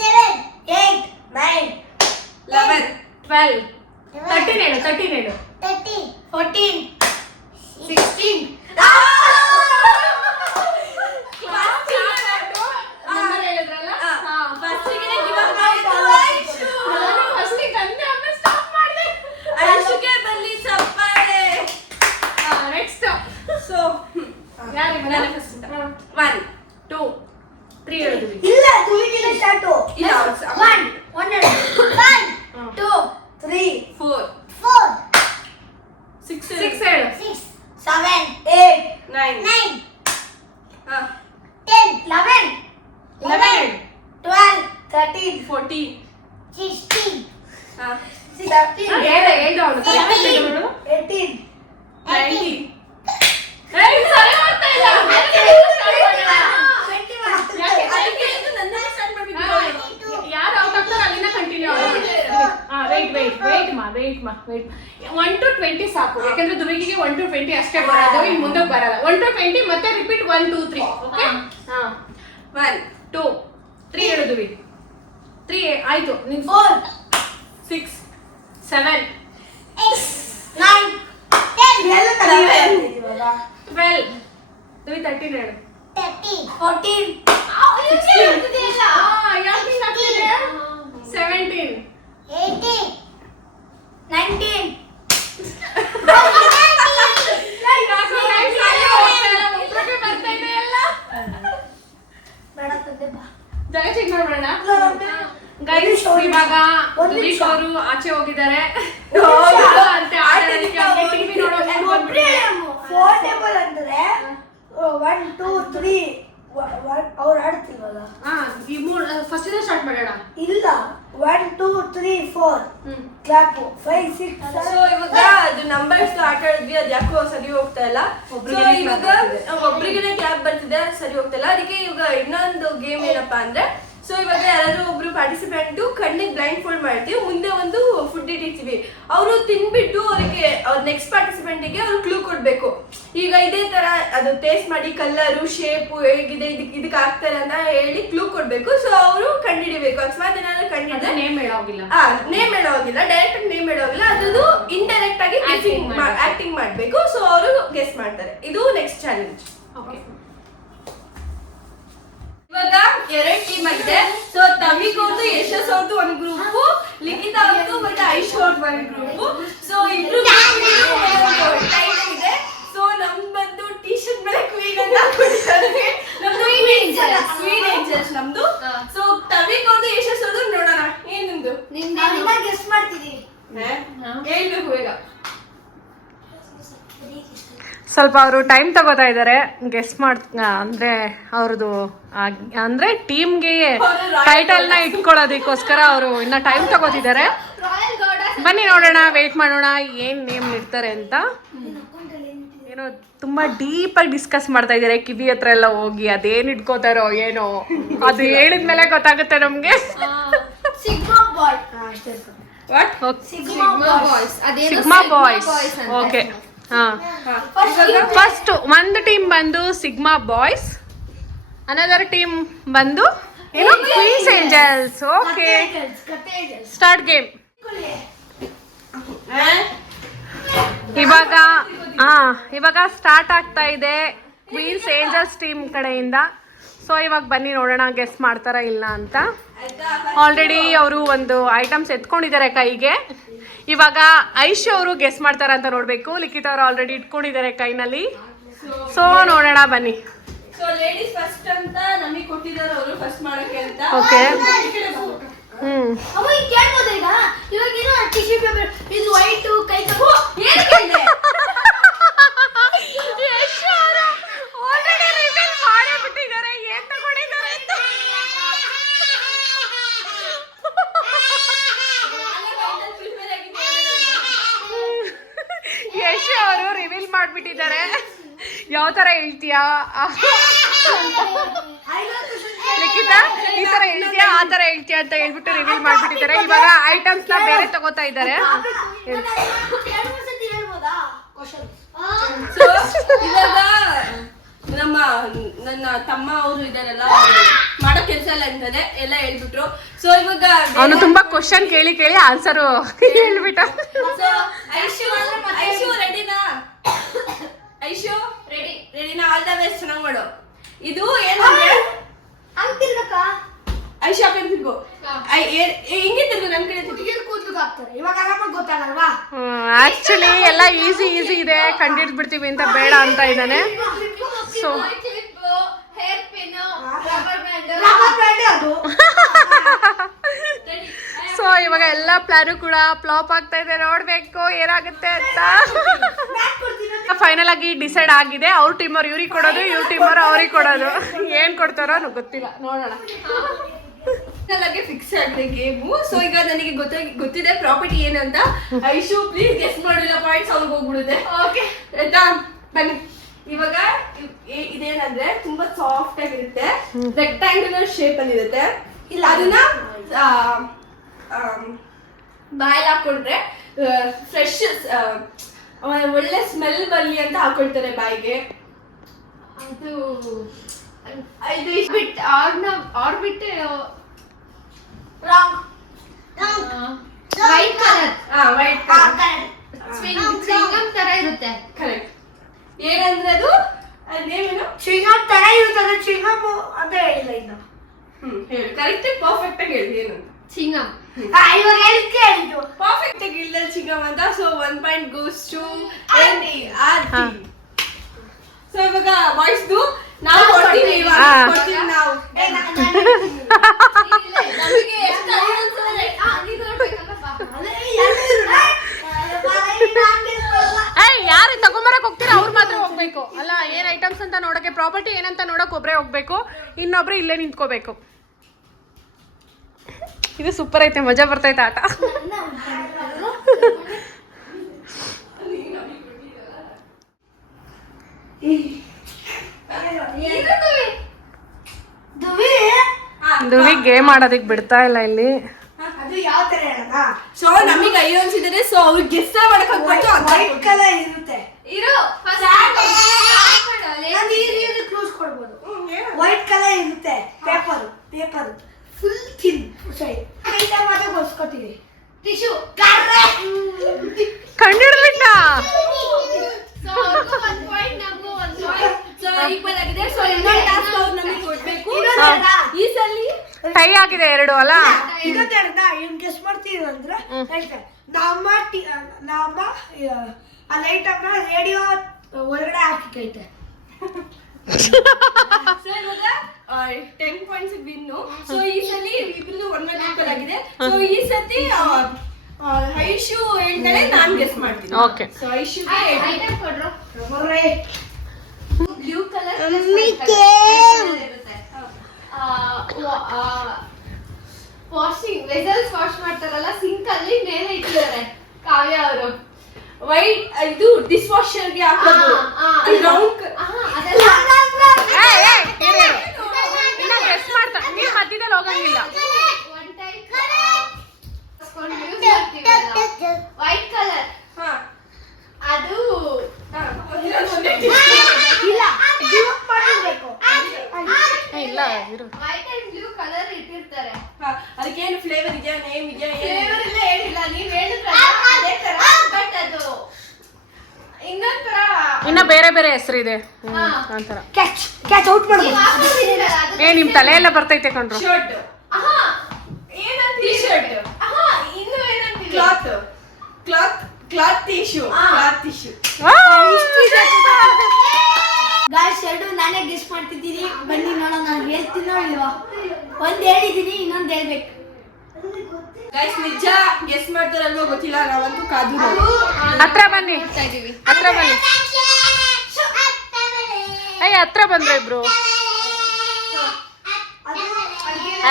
7 8 9 11 12 13 13 13 14 16 ನಂಬರ್ ಹೇಳಿದ್ರಲ್ಲ, ಐಶುಗೆ ಬಲ್ಲಿ ಚಪ್ಪಾಳೆ. ನೆಕ್ಸ್ಟ್ ಸೊ ಯಾರು? 1 2 3 ಹೇಳಿದ್ವಿ. ಇಲ್ಲ ದುವಿಗಿಲ್ಲ ಸ್ಟಾರ್ಟ್. ಇಲ್ಲ 1 1 2 3 4 4 6 6 ಹೇಳು. 6 7 8 9 9 10 11 11 12 13 14 16 17 ಹೇಳು ಅವನು 18 19 ಸರಿ ಮಾಡ್ತಾ ಇಲ್ಲ. ಯಾರು ಔಟ್ ಆಗ್ತಾರೋ ಅಲ್ಲಿಂದ ಕಂಟಿನ್ಯೂ ವೇಟ್ 1 to 20 ಸಾಕು. ಯಾಕಂದ್ರೆ ದುವಿಗಿಗೆ 1 to 20 ಅಷ್ಟೇ ಬರೋದು, ಇನ್ನು ಮುಂದೆ ಬರಲ್ಲ. 1 to 20 ಮತ್ತೆ ರಿಪೀಟ್ 1 2 3. ಓಕೆ, 1 2 3 ಹೇಳು ದುವಿ. 3 ಆಯ್ತು. 4 6 7 8 9 10 12 ದುವಿ 13 ಹೇಳು. 13 14 ಯಾಕೆ 17 18 19 ಜಾಗ ಚೇಂಜ್ ಮಾಡ್ಬೇಡ ಗೈಸ್. ಇವಾಗ ದುವೀಶ್ ಅವರು ಆಚೆ ಹೋಗಿದ್ದಾರೆ. ಫೋರ್ ಟೇಬಲ್ ಅಂದ್ರೆ 1 2 3 ಅವ್ರು ಆಡ್ತಿಲ್ವಲ್ಲ ಈ ಫಸ್ಟ್ ಸ್ಟಾರ್ಟ್ ಮಾಡೋಣ. ಇಲ್ಲ 1 2 3 4 ಕ್ಲಾಪ್ 5 6 ಸೊ ಇವಾಗ ಅದು ನಂಬರ್ಸ್ ಆಟ ಆಡಿದ್ವಿ, ಅದು ಯಾಕೋ ಸರಿ ಹೋಗ್ತಾ ಇಲ್ಲ. ಸೊ ಇವಾಗ ಒಬ್ರಿಗೆನೆ ಕ್ಲಾಪ್ ಬರ್ತಿದೆ, ಸರಿ ಹೋಗ್ತಾ ಇಲ್ಲ. ಅದಕ್ಕೆ ಇವಾಗ ಇನ್ನೊಂದು ಗೇಮ್ ಏನಪ್ಪಾ ಅಂದ್ರೆ, ಸೊ ಇವಾಗ ಯಾರಾದ್ರೂ ಒಬ್ರು ಪಾರ್ಟಿಸಿಪೆಂಟ್ ಕಣ್ಣಿಗೆ ಬ್ಲೈಂಡ್ ಫೋಲ್ಡ್ ಮಾಡ್ತೀವಿ, ಮುಂದೆ ಒಂದು ಫುಡ್ ಇಟ್ಟಿರ್ತೀವಿ. ಅವರು ತಿನ್ಬಿಟ್ಟು ಅವ್ರಿಗೆ ಅವ್ರ ನೆಕ್ಸ್ಟ್ ಪಾರ್ಟಿಸಿಪೆಂಟಿಗೆ ಅವ್ರು ಕ್ಲೂ ಕೊಡ್ಬೇಕು. ಈಗ ಇದೇ ತರ ಅದು ಟೇಸ್ಟ್ ಮಾಡಿ ಕಲರು ಶೇಪು ಹೇಗಿದೆ, ಇದಕ್ಕೆ ಆಗ್ತಾರೆ ಅಂತ ಹೇಳಿ ಕ್ಲೂ ಕೊಡ್ಬೇಕು. ಸೊ ಅವರು ಕಂಡಿಡಿಬೇಕು. ಅಕಸ್ಮಾತ್ ಏನಾದ್ರು ಕಂಡಿಡಿದ್ರೆ ನೇಮ್ ಹೇಳೋಗಿಲ್ಲ, ನೇಮ್ ಹೇಳೋಗಿಲ್ಲ, ಡೈರೆಕ್ಟ್ ಆಗಿ ನೇಮ್ ಹೇಳೋಗಿಲ್ಲ, ಅದು ಇಂಡೈರೆಕ್ಟ್ ಆಗಿ ಆಕ್ಟಿಂಗ್ ಮಾಡ್ಬೇಕು. ಸೊ ಅವರು ಗೆಸ್ ಮಾಡ್ತಾರೆ. ಇದು ನೆಕ್ಸ್ಟ್ ಚಾಲೆಂಜ್. ಇವಾಗ 2 ಟೀಮ್ ಆಗಿದೆ. ಸೊ ತಮಿಗ್ ಅವ್ರದ್ದು, ಯಶಸ್ ಅವ್ರದ್ದು ಒಂದು ಗ್ರೂಪು, ಲಿಖಿತಾ ಅವ್ರದ್ದು ಮತ್ತೆ ಐಶು ಅವ್ರದ್ದು ಒಂದು ಗ್ರೂಪು. ಸೊ ಇಬ್ರು ಟೈಟ್ ಇದೆ. ಸೊ ನಮ್ದು ಬಂದು ಟಿ ಶರ್ಟ್ ಮೇಲೆ ಕ್ವೀನ್ ಅಂತ ಹಾಕೊಂಡಿದ್ದಾರೆ. ನಮ್ದು ಕ್ವೀನ್ ಏಂಜಲ್ಸ್ ನಮ್ದು. ಸೊ ತಮಿಗ್ ಅವ್ರದ್ದು, ಯಶಸ್ ಅವ್ರದ್ದು ನೋಡೋಣ. ಏನ್ ನಿಮ್ದು? ಗೆಸ್ಟ್ ಮಾಡ್ತಿದೀವಿ. ಹೇಳ್ಬೇಕು ಈಗ. ಸ್ವಲ್ಪ ಅವರು ಟೈಮ್ ತಗೋತಾ ಇದ್ದಾರೆ ಗೆಸ್ ಅಂದ್ರೆ ಅವ್ರದ್ದು ಅಂದ್ರೆ ಟೀಮ್ಗೆ ಟೈಟಲ್ನ ಇಟ್ಕೊಳ್ಳೋದಕ್ಕೋಸ್ಕರ ಅವರು ಇನ್ನ ಟೈಮ್ ತಗೋತಿದ್ದಾರೆ. ಬನ್ನಿ ನೋಡೋಣ, ವೇಟ್ ಮಾಡೋಣ ಏನ್ ನೇಮ್ ಇಡ್ತಾರೆ ಅಂತ. ಏನೋ ತುಂಬಾ ಡೀಪ್ ಆಗಿ ಡಿಸ್ಕಸ್ ಮಾಡ್ತಾ ಇದ್ದಾರೆ, ಕಿವಿ ಹತ್ರ ಎಲ್ಲ ಹೋಗಿ ಅದೇನ್ ಇಟ್ಕೋತಾರೋ ಏನೋ, ಅದು ಹೇಳಿದ್ಮೇಲೆ ಗೊತ್ತಾಗುತ್ತೆ ನಮ್ಗೆ. Sigma boy sigma boys. Okay, ಹಾ. ಫಸ್ಟ್ ಒಂದು ಟೀಮ್ ಬಂದು ಸಿಗ್ಮಾ ಬಾಯ್ಸ್, ಅನದರ್ ಟೀಮ್ ಬಂದು ಏನು queens angels. Okay, start game. ಇವಾಗ ಸ್ಟಾರ್ಟ್ ಆಗ್ತಾ ಇದೆ ಕ್ವೀನ್ಸ್ ಏಂಜಲ್ಸ್ ಟೀಮ್ ಕಡೆಯಿಂದ. ಸೊ ಇವಾಗ ಬನ್ನಿ ನೋಡೋಣ ಗೆಸ್ ಮಾಡ್ತಾರಾ ಇಲ್ಲ ಅಂತ. ಆಲ್ರೆಡಿ ಅವರು ಒಂದು ಐಟಮ್ಸ್ ಎತ್ಕೊಂಡಿದ್ದಾರೆ ಕೈಗೆ. ಇವಾಗ ಐಶು ಅವರು ಗೆಸ್ ಮಾಡ್ತಾರ ಅಂತ ನೋಡ್ಬೇಕು. ಲಿಖಿತ್ ಅವರು ಆಲ್ರೆಡಿ ಇಟ್ಕೊಂಡಿದ್ದಾರೆ ಕೈನಲ್ಲಿ. ಸೊ ನೋಡೋಣ ಬನ್ನಿ. ಸೊ ಲೇಡೀಸ್ ಫಸ್ಟ್ ಅಂತ ನಮಗೆ ಕೊಟ್ಟಿದ್ದಾರೆ ಅವರು ಫಸ್ಟ್ ಮಾಡಕ್ಕೆ ಅಂತ. ಓಕೆ, ಅಮ್ಮ ಈಗ ಕೇಳ್ಬೋದಾ? ಇವಾಗ ಇದು ಟಿಶ್ಯೂ ಪೇಪರ್, ಇದು ವೈಟ್ ಕೈ ಯಶ್ ಅವರು ರಿವೀಲ್ ಮಾಡ್ಬಿಟ್ಟಿದ್ದಾರೆ. ಯಾವ ತರ ಹೇಳ್ತೀಯಾ ಲಿಖಿತ, ಈ ತರ ಹೇಳ್ತೀಯಾ ಆ ತರ ಹೇಳ್ತೀಯಾ ಅಂತ ಹೇಳ್ಬಿಟ್ಟು ರಿವೀಲ್ ಮಾಡ್ಬಿಟ್ಟಿದ್ದಾರೆ. ಇವಾಗ ಐಟಮ್ಸ್ ನ ಬೇರೆ ತಗೋತಾ ಇದ್ದಾರೆ. ಸೊ ಇವಾಗ ನನ್ನ ತಮ್ಮ ಅವರು ಇದಾರಲ್ಲ, ಮಾಡೋ ಕೆಲಸ ಎಲ್ಲ ಇರ್ತದೆ ಎಲ್ಲ ಹೇಳ್ಬಿಟ್ರು. ಸೊ ಇವಾಗ ಅವನು ತುಂಬಾ ಕ್ವಶನ್ ಕೇಳಿ ಕೇಳಿ ಆನ್ಸರ್ ಹೇಳ್ಬಿಟ್ಟ. ಐಶು ರೆಡಿನಾ? ಐಶು ರೆಡಿನಾ? ಆಲ್ ದ ಬೆಸ್ಟ್, ಚೆನ್ನಾಗಿ ಮಾಡು. ಇದು ಏನಂದ್ರೆ ಐಶು ಹಾಕಿ ತಿರ್ಗು, ಹಿಂಗೆ ತಿರ್ಗು, ನನ್ ಕಡೆ ಕೂತ್ಬೇಕಾಗ್ತಾರೆ. ಇವಾಗ ಆರಾಮಾಗಿ ಗೊತ್ತಾಗಲ್ವಾ? ಆಕ್ಚುಲಿ ಎಲ್ಲ ಈಸಿ ಇದೆ, ಕಂಡಿಡ್ಬಿಡ್ತೀವಿ ಅಂತ ಬೇಡ ಅಂತ ಇದ್ದಾನೆ. ಸೊ ಸೊ ಇವಾಗ ಎಲ್ಲ ಪ್ಲಾನು ಕೂಡ ಫ್ಲಾಪ್ ಆಗ್ತಾ ಇದೆ. ನೋಡ್ಬೇಕು ಏನಾಗುತ್ತೆ ಅಂತ. ಫೈನಲ್ ಆಗಿ ಡಿಸೈಡ್ ಆಗಿದೆ. ಅವ್ರ ಟೀಮ್ ಅವ್ರು ಇವ್ರಿಗೆ ಕೊಡೋದು, ಇವ್ರ ಟೀಮ್ ಅವ್ರು ಅವ್ರಿಗೆ ಕೊಡೋದು. ಏನ್ ಕೊಡ್ತಾರೋ ಗೊತ್ತಿಲ್ಲ, ನೋಡೋಣ. ಫಿಕ್ಸ್ ಆಗಿದೆ ಗೇಮು. ಸೊ ಈಗ ನನಗೆ ಗೊತ್ತಿದೆ ಪ್ರಾಪರ್ಟಿ ಏನಂತ. ಐಶು ಪ್ಲೀಸ್ ಗೆಸ್ ಮಾಡಿಲ್ಲ, ಪಾಯಿಂಟ್ಸ್ ಅವ್ರಿಗೆ ಹೋಗ್ಬಿಡುತ್ತೆ. ಓಕೆ ಆಯ್ತಾ? ಬನ್ನಿ. ಇವಾಗ ಇದೇನಂದ್ರೆ ತುಂಬಾ ಸಾಫ್ಟ್ ಆಗಿರುತ್ತೆ, ರೆಕ್ಟಾಂಗ್ಯುಲರ್ ಶೇಪ್ ಅಲ್ಲಿ ಇರುತ್ತೆ. ಇಲ್ಲ ಅದನ್ನ ಬಾಯಲ್ಲಿ ಹಾಕೊಂಡ್ರೆ ಫ್ರೆಶ್ ಒಳ್ಳೆ ಸ್ಮೆಲ್ ಬರಲಿ ಅಂತ ಹಾಕೊಳ್ತಾರೆ ಬಾಯಿಗೆ. ಅದು ಬಿಟ್ Orbit white colour, white colour ಸ್ವಿಂಗಮ್ ತರ ಇರುತ್ತೆ. ಕರೆಕ್ಟ್. ಏನಂದ್ರೆ ಅದು ನೇಮೇನು? ಶ್ರೀಗಮ್ ತರ ಇರುತ್ತದೆ. ಶ್ರೀಗಮ್ ಅಂತ ಹೇಳಿಲ್ಲ ಇನ್ನು. ಹೇಳಿ ಕರೆಕ್ಟ್ ಪರ್ಫೆಕ್ಟ್ ಆಗಿ ಹೇಳಿ ಏನು? ಚಿಂಗಮ್. ಇವಾಗ ಹೇಳಿದ್ದು ಪರ್ಫೆಕ್ಟ್ ಆಗಿ ಇಲ್ಲ ಚಿಂಗಮ್ ಅಂತ. So 1 point goes to Aarti. So ಇವಾಗ ಬಾಯ್ಸ್ದು ನಾವು ಕೊಡ್ತೀವಿ, ಇವಾಗ ಕೊಡ್ತೀವಿ ನಾವು. ನಮಗೆ ಎಷ್ಟು ಅನ್ಸುತ್ತೆ ನೀನು ನೋಡ್ಬೇಕಲ್ಲ ಬಾ. ಯಾರು ತಗೊಂಬರಕ್ ಹೋಗ್ತೀರಾ ಅವ್ರು ಮಾತ್ರ ಹೋಗ್ಬೇಕು ಅಲ್ಲ. ಏನ್ ಐಟಮ್ಸ್ ಅಂತ ನೋಡಕ್ಕೆ ಪ್ರಾಪರ್ ಪ್ರಾಪರ್ಟಿ ಏನಂತ ನೋಡಕ್ ಒಬ್ರೇ ಹೋಗ್ಬೇಕು, ಇನ್ನೊಬ್ರು ಇಲ್ಲೇ ನಿಂತ್ಕೋಬೇಕು. ಇದು ಸೂಪರ್ ಐತೆ, ಮಜಾ ಬರ್ತೈತೆ ಆಟ. ದುವಿ ಗೇಮ್ ಆಡೋದಕ್ಕೆ ಬಿಡ್ತಾ ಇಲ್ಲ ಇಲ್ಲಿ. ಅದು ಯಾವ ತರ ಹೇಳೋಣ? ಸೊ ನಮಗೆ ಐ ಅನ್ಸಿದ್ರೆ, ಸೊ ಅವ್ರಿಗೆ ಗೆಸ್ ಮಾಡಕ್ ಹೋಗ್ಬಿಟ್ಟು ವೈಟ್ ಕಲರ್ ಇರುತ್ತೆ. ಕ್ಲೂಸ್ ಕೊಡ್ಬೋದು. ವೈಟ್ ಕಲರ್ ಇರುತ್ತೆ, ಪೇಪರ್ ಫುಲ್ ಥಿನ್. ಸರಿ, ಐಟಮ್ ಮಾತ್ರ ಗೊಸ್ಕೊತೀವಿ. ಟಿಶ್ಯೂ ಕಂಡಿಡ್ಬಿಟ್ಟ. ಈ ಸಲ ಟೈ ಆಗಿದೆ 2 ಅಲ್ಲ? ಇದೊಂದು ಏನ್ ಗೆಸ್ ಮಾಡ್ತೀವಿ ಅಂದ್ರೆ ನಮ್ಮ ಆ ಲೈಟ್ ಅನ್ನ ರೇಡಿಯೋ ಒಳಗಡೆ ಹಾಕಿಕೈತೆ. ಸೊ ಇವಾಗ 10 ಪಾಯಿಂಟ್ಸ್ ವಿನ್ನು. ಸೊ ಈ ಸಲ ಇಬ್ರದ್ದು 1 ಈಕ್ವಲ್ ಆಗಿದೆ. ಸೊ ಈ ಸತಿ ಐಶು ಹೇಳ್ತಾಳೆ, ನಾನ್ ಗೆಸ್ ಮಾಡ್ತೀನಿ. ಓಕೆ. ಸೊ ಐಶುಗೆ blue colour washing vessels wash ಮಾಡ್ತಾರಲ್ಲ, ಸಿಂಕ್ ಅಲ್ಲಿ ಮೇಲೆ ಇಟ್ಟಿದ್ದಾರೆ ಕಾವ್ಯ ಅವರು. ವೈಟ್ ಇದು ಡಿಶ್ ವಾಷರ್ಗೆ ಹಾಕೋದು. ರೌಂಡ್ ಇನ್ನ ಗೆಸ್ ಮಾಡ್ತಾ, ನೀವ್ ಮಧ್ಯದಲ್ಲಿ ಹೋಗಂಗಿಲ್ಲ. ವೈಟ್ ಕಲರ್ ಅದು ಇಲ್ಲ ಇರು. ವೈಟ್ ಅಂಡ್ ಬ್ಲೂ ಕಲರ್ ಇಟ್ಟಿರ್ತಾರೆ. ಅದಕ್ಕೇನು ಫ್ಲೇವರ್ ಇದೆಯಾ, ನೇಮ್ ಇದೆಯಾ? ಫ್ಲೇವರ್ ಎಲ್ಲ ಏನಿಲ್ಲ, ನೀವ್ ಹೇಳಿದ್ರಲ್ಲ ಅದೇ ತರ, ಬಟ್ ಅದು ಇನ್ನೊಂದ್ ತರ. ಇನ್ನ ಬೇರೆ ಬೇರೆ ಹೆಸರಿದೆ ಅಂತರ. ಕ್ಯಾಚ್ ಔಟ್ ಮಾಡ್ಬೋದು. ನಿಮ್ ತಲೆ ಎಲ್ಲ ಬರ್ತೈತೆ ಕಣ್ರು. ಶರ್ಟ್, ಏನಂತೀವಿ? ಶರ್ಟ್, ಇನ್ನು ಏನಂತೀವಿ? Cloth tissue. ಗಾಯ್ಸ್, 2 ನಾನೇ ಗೆಸ್ ಮಾಡ್ತಿದ್ದೀನಿ. ಬನ್ನಿ ನೋಡೋಣ, ನಾನು ಹೇಳ್ತೀನೋ ಇಲ್ವಾ. ಒಂದ್ ಹೇಳಿದೀನಿ, ಇನ್ನೊಂದ್ ಹೇಳ್ಬೇಕು. ಗೈಸ್ ನಿಜ ಗೆಸ್ ಮಾಡ್ತಾರಲ್ವೋ ಗೊತ್ತಿಲ್ಲ, ನಾವಂತೂ ಕಾದು. ಹತ್ರ ಬನ್ನಿ, ಹತ್ರ ಬನ್ನಿ. ಅಯ್ಯ ಹತ್ರ ಬಂದ್ರೆ ಇಬ್ರು.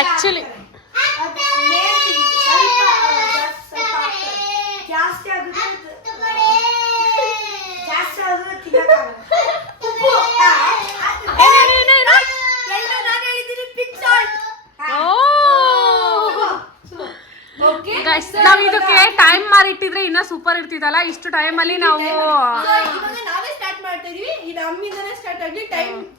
ಆಕ್ಚುಲಿ ಜಾಸ್ತಿ ಆಗುತ್ತೆ ತಿನ್ನಕ್ಕಾಗಲ್ಲ. ಉಪ್ಪು. ನಾನು ಹೇಳಿದ್ದೀನಿ ಪಿಂಕ್ ಸಾಲ್ಟ್. ನಾವ್ ಇದಕ್ಕೆ ಟೈಮ್ ಮಾರಿಟ್ಟಿದ್ರೆ ಇನ್ನ ಸೂಪರ್ ಇರ್ತಿದಲ್ಲ. ಇಷ್ಟು ಟೈಮ್ ಅಲ್ಲಿ ನಾವು ಇವಾಗ ನಾವೇ ಸ್ಟಾರ್ಟ್ ಮಾಡ್ತಾ ಇದೀವಿ. ಈ ನಮ್ಮಿಂದನೇ ಸ್ಟಾರ್ಟ್ ಆಗ್ಲಿ.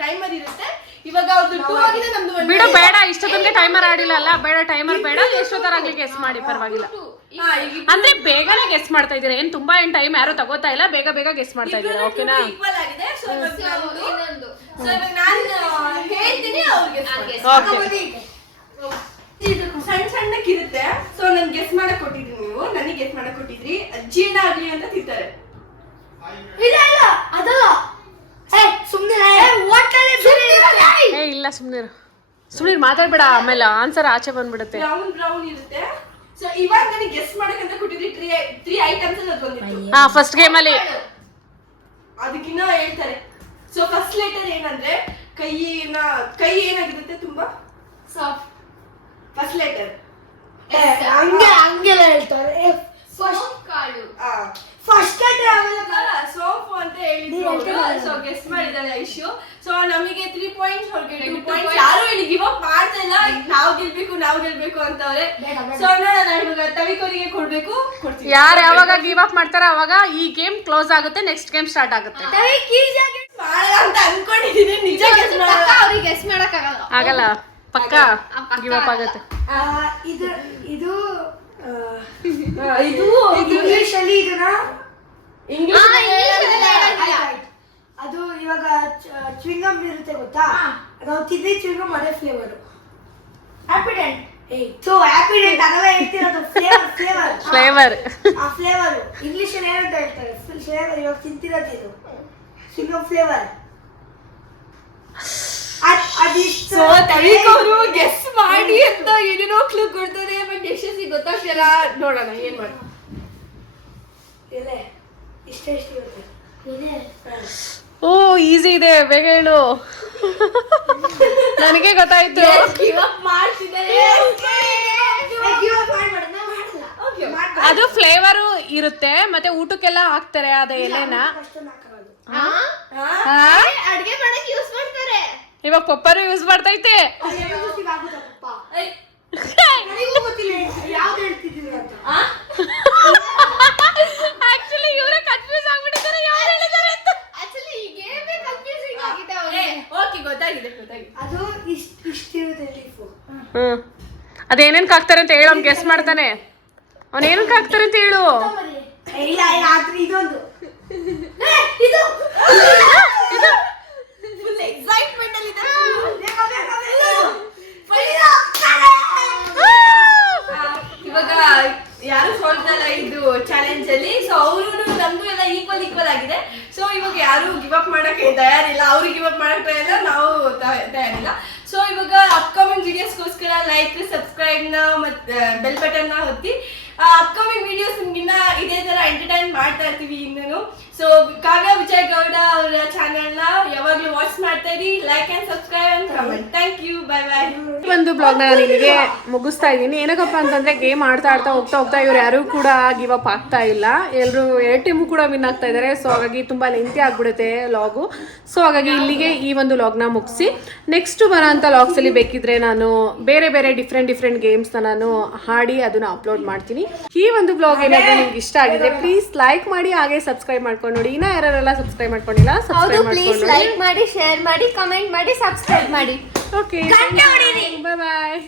ಟೈಮರ್ ಇರುತ್ತೆ. ಇವಾಗ ಅವ್ರದ್ದು 2 ಆಗಿದೆ, ನಮ್ದು 1. ಬಿಡು, ಬೇಡ. ಇಷ್ಟೊತ್ತಂಗೆ ಟೈಮರ್ ಆಡಿಲ್ಲ ಅಲ್ಲ, ಬೇಡ. ಟೈಮರ್ ಬೇಡ, ಎಷ್ಟೊತ್ತರ ಆಗ್ಲಿ ಗೆಸ್ ಮಾಡಿ, ಪರವಾಗಿಲ್ಲ. ಅಂದ್ರೆ ಬೇಗನೆ ಗೆಸ್ ಮಾಡ್ತಾ ಇದೀರ, ಏನ್ ತುಂಬಾ ಟೈಮ್ ಯಾರು ತಗೋತಾ ಇಲ್ಲ, ಬೇಗ ಬೇಗ ಗೆಸ್ ಮಾಡ್ತಾ ಇದೀರಾ. ಓಕೆನಾ? ಈಕ್ವಲ್ ಆಗಿದೆ. ಸೊ ಇನ್ನೊಂದು ಇವಾಗ ನಾನು ಹೇಳ್ತೀನಿ, ಅವ್ರಿಗೆ ಓಕೆ. ಇದು ಸಣ್ಣಕ್ಕಿರುತ್ತೆ. ಸೊ ನನ್ ಗೆಸ್ ಮಾಡಕ್ ಕೊಟ್ಟಿದ್ರಿ, ನೀವು ನನಗೆ ಗೆಸ್ ಮಾಡಕ್ ಕೊಟ್ಟಿದ್ರಿ. ಜೀರ್ಣ ಆಗ್ಲಿ ಅಂತ ತಿಂತಾರೆ. ಇಲ್ಲ ಅದಲ್ಲ. ಸುಮ್ಮನೆ ಇಲ್ಲ ಸುಮ್ನೆ ಮಾತಾಡ್ಬೇಡ, ಆಮೇಲೆ ಆನ್ಸರ್ ಆಚೆ ಬಂದ್ಬಿಡುತ್ತೆ. ಬ್ರೌನ್ ಇರುತ್ತೆ. ಸೊ ಇವಾಗ ನನಗೆ ಗೆಸ್ ಮಾಡಕ್ ಅಂತ ಕೊಟ್ಟಿದ್ರಿ 3 ಐಟಮ್ಸ್ ಅಲ್ಲಿ ಅದು ಬಂದಿತ್ತು. ಫಸ್ಟ್ ಗೇಮ್ ಅಲ್ಲಿ ಅದಕ್ಕಿನ್ನ ಹೇಳ್ತಾರೆ. ಸೊ ಫಸ್ಟ್ ಲೆಟರ್ ಏನಂದ್ರೆ ಕೈ ಏನಾಗಿರುತ್ತೆ ತುಂಬಾ ಸಾಫ್ಟ್. ಫಸ್ಟ್ ಲೆಟರ್ ಹಂಗೆಲ್ಲ ಹೇಳ್ತಾರೆ. ಕಾಳು. ಫಸ್ಟ್ ಸೋಫು ಅಂತ ಹೇಳಿದ್ರು. ಸೊ ಗೆಸ್ ಮಾಡಿದಾಳೆ ಐಶು. ಸೊ ನಮಗೆ 3 ಪಾಯಿಂಟ್ಸ್, ಅವ್ರಿಗೆ 2 ಪಾಯಿಂಟ್ಸ್. ಯಾರು ಇಲ್ಲಿ ಗಿವ್ ಅಪ್ ಮಾಡ್ತಾ ಇಲ್ಲ. ನಾವು ಗೆಲ್ಬೇಕು ಅಂತವ್ರೆ. ಸೊ ನೋಡೋಣ, ಇವಾಗ ತವಿಕೋರಿಗೆ ಕೊಡ್ಬೇಕು, ಕೊಡ್ತೀವಿ. ಯಾರು ಯಾವಾಗ ಗಿವ್ ಅಪ್ ಮಾಡ್ತಾರ ಅವಾಗ ಈ ಗೇಮ್ ಕ್ಲೋಸ್ ಆಗುತ್ತೆ, ನೆಕ್ಸ್ಟ್ ಗೇಮ್ ಸ್ಟಾರ್ಟ್ ಆಗುತ್ತೆ. ಮಾಡಲ್ಲ ಅಂತ ಅನ್ಕೊಂಡಿದೀನಿ. ನಿಜ ಗೆಸ್ ಮಾಡಲ್ಲ. ಅವ್ರಿಗೆ ಗೆಸ್ ಮಾಡಕ್ ಆಗಲ್ಲ, ಪಕ್ಕ ಗಿವ್ ಅಪ್ ಆಗುತ್ತೆ. ಇದು ಇಂಗ್ಲಿಷ್ ಅಲ್ಲಿ ಇದನ್ನ ಇಂಗ್ಲಿಷ್ ಅದು ಇವಾಗ ಚ್ವಿಂಗಮ್ ಇರುತ್ತೆ ಗೊತ್ತಾ, ನಾವು ತಿಂದ್ರೆ ಚ್ವಿಂಗಮ್ ಅದೇ ಫ್ಲೇವರ್. ಹ್ಯಾಪಿಡೆಂಟ್. ಸೊ ಹ್ಯಾಪಿಡೆಂಟ್ ಅದೆಲ್ಲ ಹೇಳ್ತಿರೋದು ಫ್ಲೇವರ್. ಆ ಫ್ಲೇವರ್ ಇಂಗ್ಲಿಷ್ ಅಲ್ಲಿ ಏನಂತ ಹೇಳ್ತಾರೆ? ಫ್ಲೇವರ್. ಇವಾಗ ತಿಂತಿರೋದು ಇದು ಚ್ವಿಂಗಮ್ ಫ್ಲೇವರ್. ಸೊ ತವಿಕೋರು ಗೆಸ್ ಮಾಡಿ ಅಂತ ಏನೇನೋ ಕ್ಲೂ ಕೊಡ್ತಾರೆ, ಬಟ್ ಯಶಸ್ವಿ ಗೊತ್ತಾಗ್ತಿಲ್ಲ. ನೋಡೋಣ ಏನ್ ಮಾಡಿ. ಇಷ್ಟೇ ಇರುತ್ತೆ. ಓ ಈಸಿ ಇದೆ, ಬೇಗ ಹೇಳು. ನನಗೆ ಗೊತ್ತಾಯ್ತು. ಅದು ಫ್ಲೇವರು ಇರುತ್ತೆ, ಮತ್ತೆ ಊಟಕ್ಕೆಲ್ಲ ಹಾಕ್ತಾರೆ ಅದ ಎಲೆನ. ಅಡ್ಗೆ ಮಾಡಕ್ ಯೂಸ್ ಮಾಡ್ತಾರೆ. ಇವಾಗ ಪಪ್ಪರು ಯೂಸ್ ಮಾಡ್ತೈತೆ. ಆಕ್ಚುಲಿ ಇವರೇ ಕನ್ಫ್ಯೂಸ್ ಆಗ್ಬಿಟ್ಟಿದ್ದಾರೆ ಯಾರು ಹೇಳಿದ್ದಾರೆ ಅಂತ. ಆಕ್ಚುಲಿ ಈ ಗೇಮೇ ಕನ್ಫ್ಯೂಸಿಂಗ್ ಆಗಿದೆ ಅವ್ರಿಗೆ. ಓಕೆ, ಗೊತ್ತಾಗಿದೆ. ಅದು ಇಷ್ಟಿರುತ್ತೆ ಲೀಫು. ಅದೇನೇನಕ್ಕೆ ಹಾಕ್ತಾರೆ ಅಂತ ಹೇಳು, ಅವ್ನು ಗೆಸ್ ಮಾಡ್ತಾನೆ. ಅವ್ನು ಏನಕ್ಕೆ ಹಾಕ್ತಾರೆ ಅಂತ ಹೇಳು. ಇಲ್ಲ ಆದ್ರೆ ಇದೊಂದು ಫುಲ್ ಎಕ್ಸೈಟ್ಮೆಂಟ್ ಅಲ್ಲಿ ಇದೆ. ಇವಾಗ ಯಾರು ಸೋಲ್ತಲ್ಲ ಇದು ಚಾಲೆಂಜ್ ಅಲ್ಲಿ. ಸೊ ಅವರು ನಮ್ದು ಎಲ್ಲ ಈಕ್ವಲ್ ಆಗಿದೆ. ಸೊ ಇವಾಗ ಯಾರು ಗಿವ್ ಅಪ್ ಮಾಡಕ್ಕೆ ತಯಾರಿಲ್ಲ, ಅವ್ರಿಗೆ ಗಿವ್ ಅಪ್ ಮಾಡಕ್ ತಯಾರಿಲ್ಲ, ನಾವು ತಯಾರಿಲ್ಲ. ಸೊ ಇವಾಗ ಅಪ್ಕಮಿಂಗ್ ವಿಡಿಯೋಸ್ಗೋಸ್ಕರ ಲೈಕ್, ಸಬ್ಸ್ಕ್ರೈಬ್ ನ ಮತ್ತೆ ಬೆಲ್ ಬಟನ್ ನ ಒತ್ತಿ. ಅಪ್ಕಮಿಂಗ್ ವಿಡಿಯೋಸ್ ನಿಮ್ಗಿನ್ನ ಇದೇ ತರ ಎಂಟರ್ಟೈನ್ ಮಾಡ್ತಾ ಇರ್ತೀವಿ ಇನ್ನೂ. ಸೊ ಕಾವ್ಯ ವಿಜಯ್ ಗೌಡ ಅವರ ಚಾನೆಲ್ ನ ಯಾವಾಗ್ಲೂ ವಾಚ್ ಮಾಡ್ತಾ ಇರಿ. Like and subscribe and comment. Thank you, bye bye. ಒಂದು ಬ್ಲಾಗ್ನ ನಾನು ಇಲ್ಲಿಗೆ ಮುಗಿಸ್ತಾ ಇದ್ದೀನಿ. ಏನಕ್ಕಪ್ಪ ಅಂತಂದ್ರೆ ಗೇಮ್ ಆಡ್ತಾ ಹೋಗ್ತಾ ಇವ್ರು ಯಾರು ಕೂಡ ಗಿವ್ ಅಪ್ ಆಗ್ತಾ ಇಲ್ಲ. ಎಲ್ಲರೂ 2 ಟೀಮು ಕೂಡ ವಿನ್ ಆಗ್ತಾ ಇದ್ದಾರೆ. ಸೊ ಹಾಗಾಗಿ ತುಂಬಾ ಲೆಂತಿ ಆಗ್ಬಿಡುತ್ತೆ ಲಾಗು. ಸೊ ಹಾಗಾಗಿ ಇಲ್ಲಿಗೆ ಈ ಒಂದು ಲಾಗ್ನ ಮುಗಿಸಿ ನೆಕ್ಸ್ಟ್ ಬರೋಂಥ ಲಾಗ್ಸಲ್ಲಿ ಬೇಕಿದ್ರೆ ನಾನು ಬೇರೆ ಡಿಫ್ರೆಂಟ್ ಗೇಮ್ಸ್ನ ನಾನು ಹಾಡಿ ಅದನ್ನ ಅಪ್ಲೋಡ್ ಮಾಡ್ತೀನಿ. ಈ ಒಂದು ಬ್ಲಾಗ್ ಏನಾದರೂ ನಿಮ್ಗೆ ಇಷ್ಟ ಆಗಿದ್ರೆ ಪ್ಲೀಸ್ ಲೈಕ್ ಮಾಡಿ, ಹಾಗೆ ಸಬ್ಸ್ಕ್ರೈಬ್ ಮಾಡ್ಕೊಂಡು ನೋಡಿ. ಇನ್ನ ಯಾರೆಲ್ಲ ಸಬ್ಸ್ಕ್ರೈಬ್ ಮಾಡ್ಕೊಂಡಿಲ್ಲ ಸಬ್ಸ್ಕ್ರೈಬ್ ಪ್ಲೀಸ್ ಮಾಡ್ಕೊಂಡು ಲೈಕ್ ಮಾಡಿ, ಶೇರ್ ಮಾಡಿ, ಕಮೆಂಟ್ ಮಾಡಿ, ಸಬ್ಸ್ಕ್ರೈಬ್ ಮಾಡಿ. ಓಕೆ, ಬಾಯ್ ಬಾಯ್.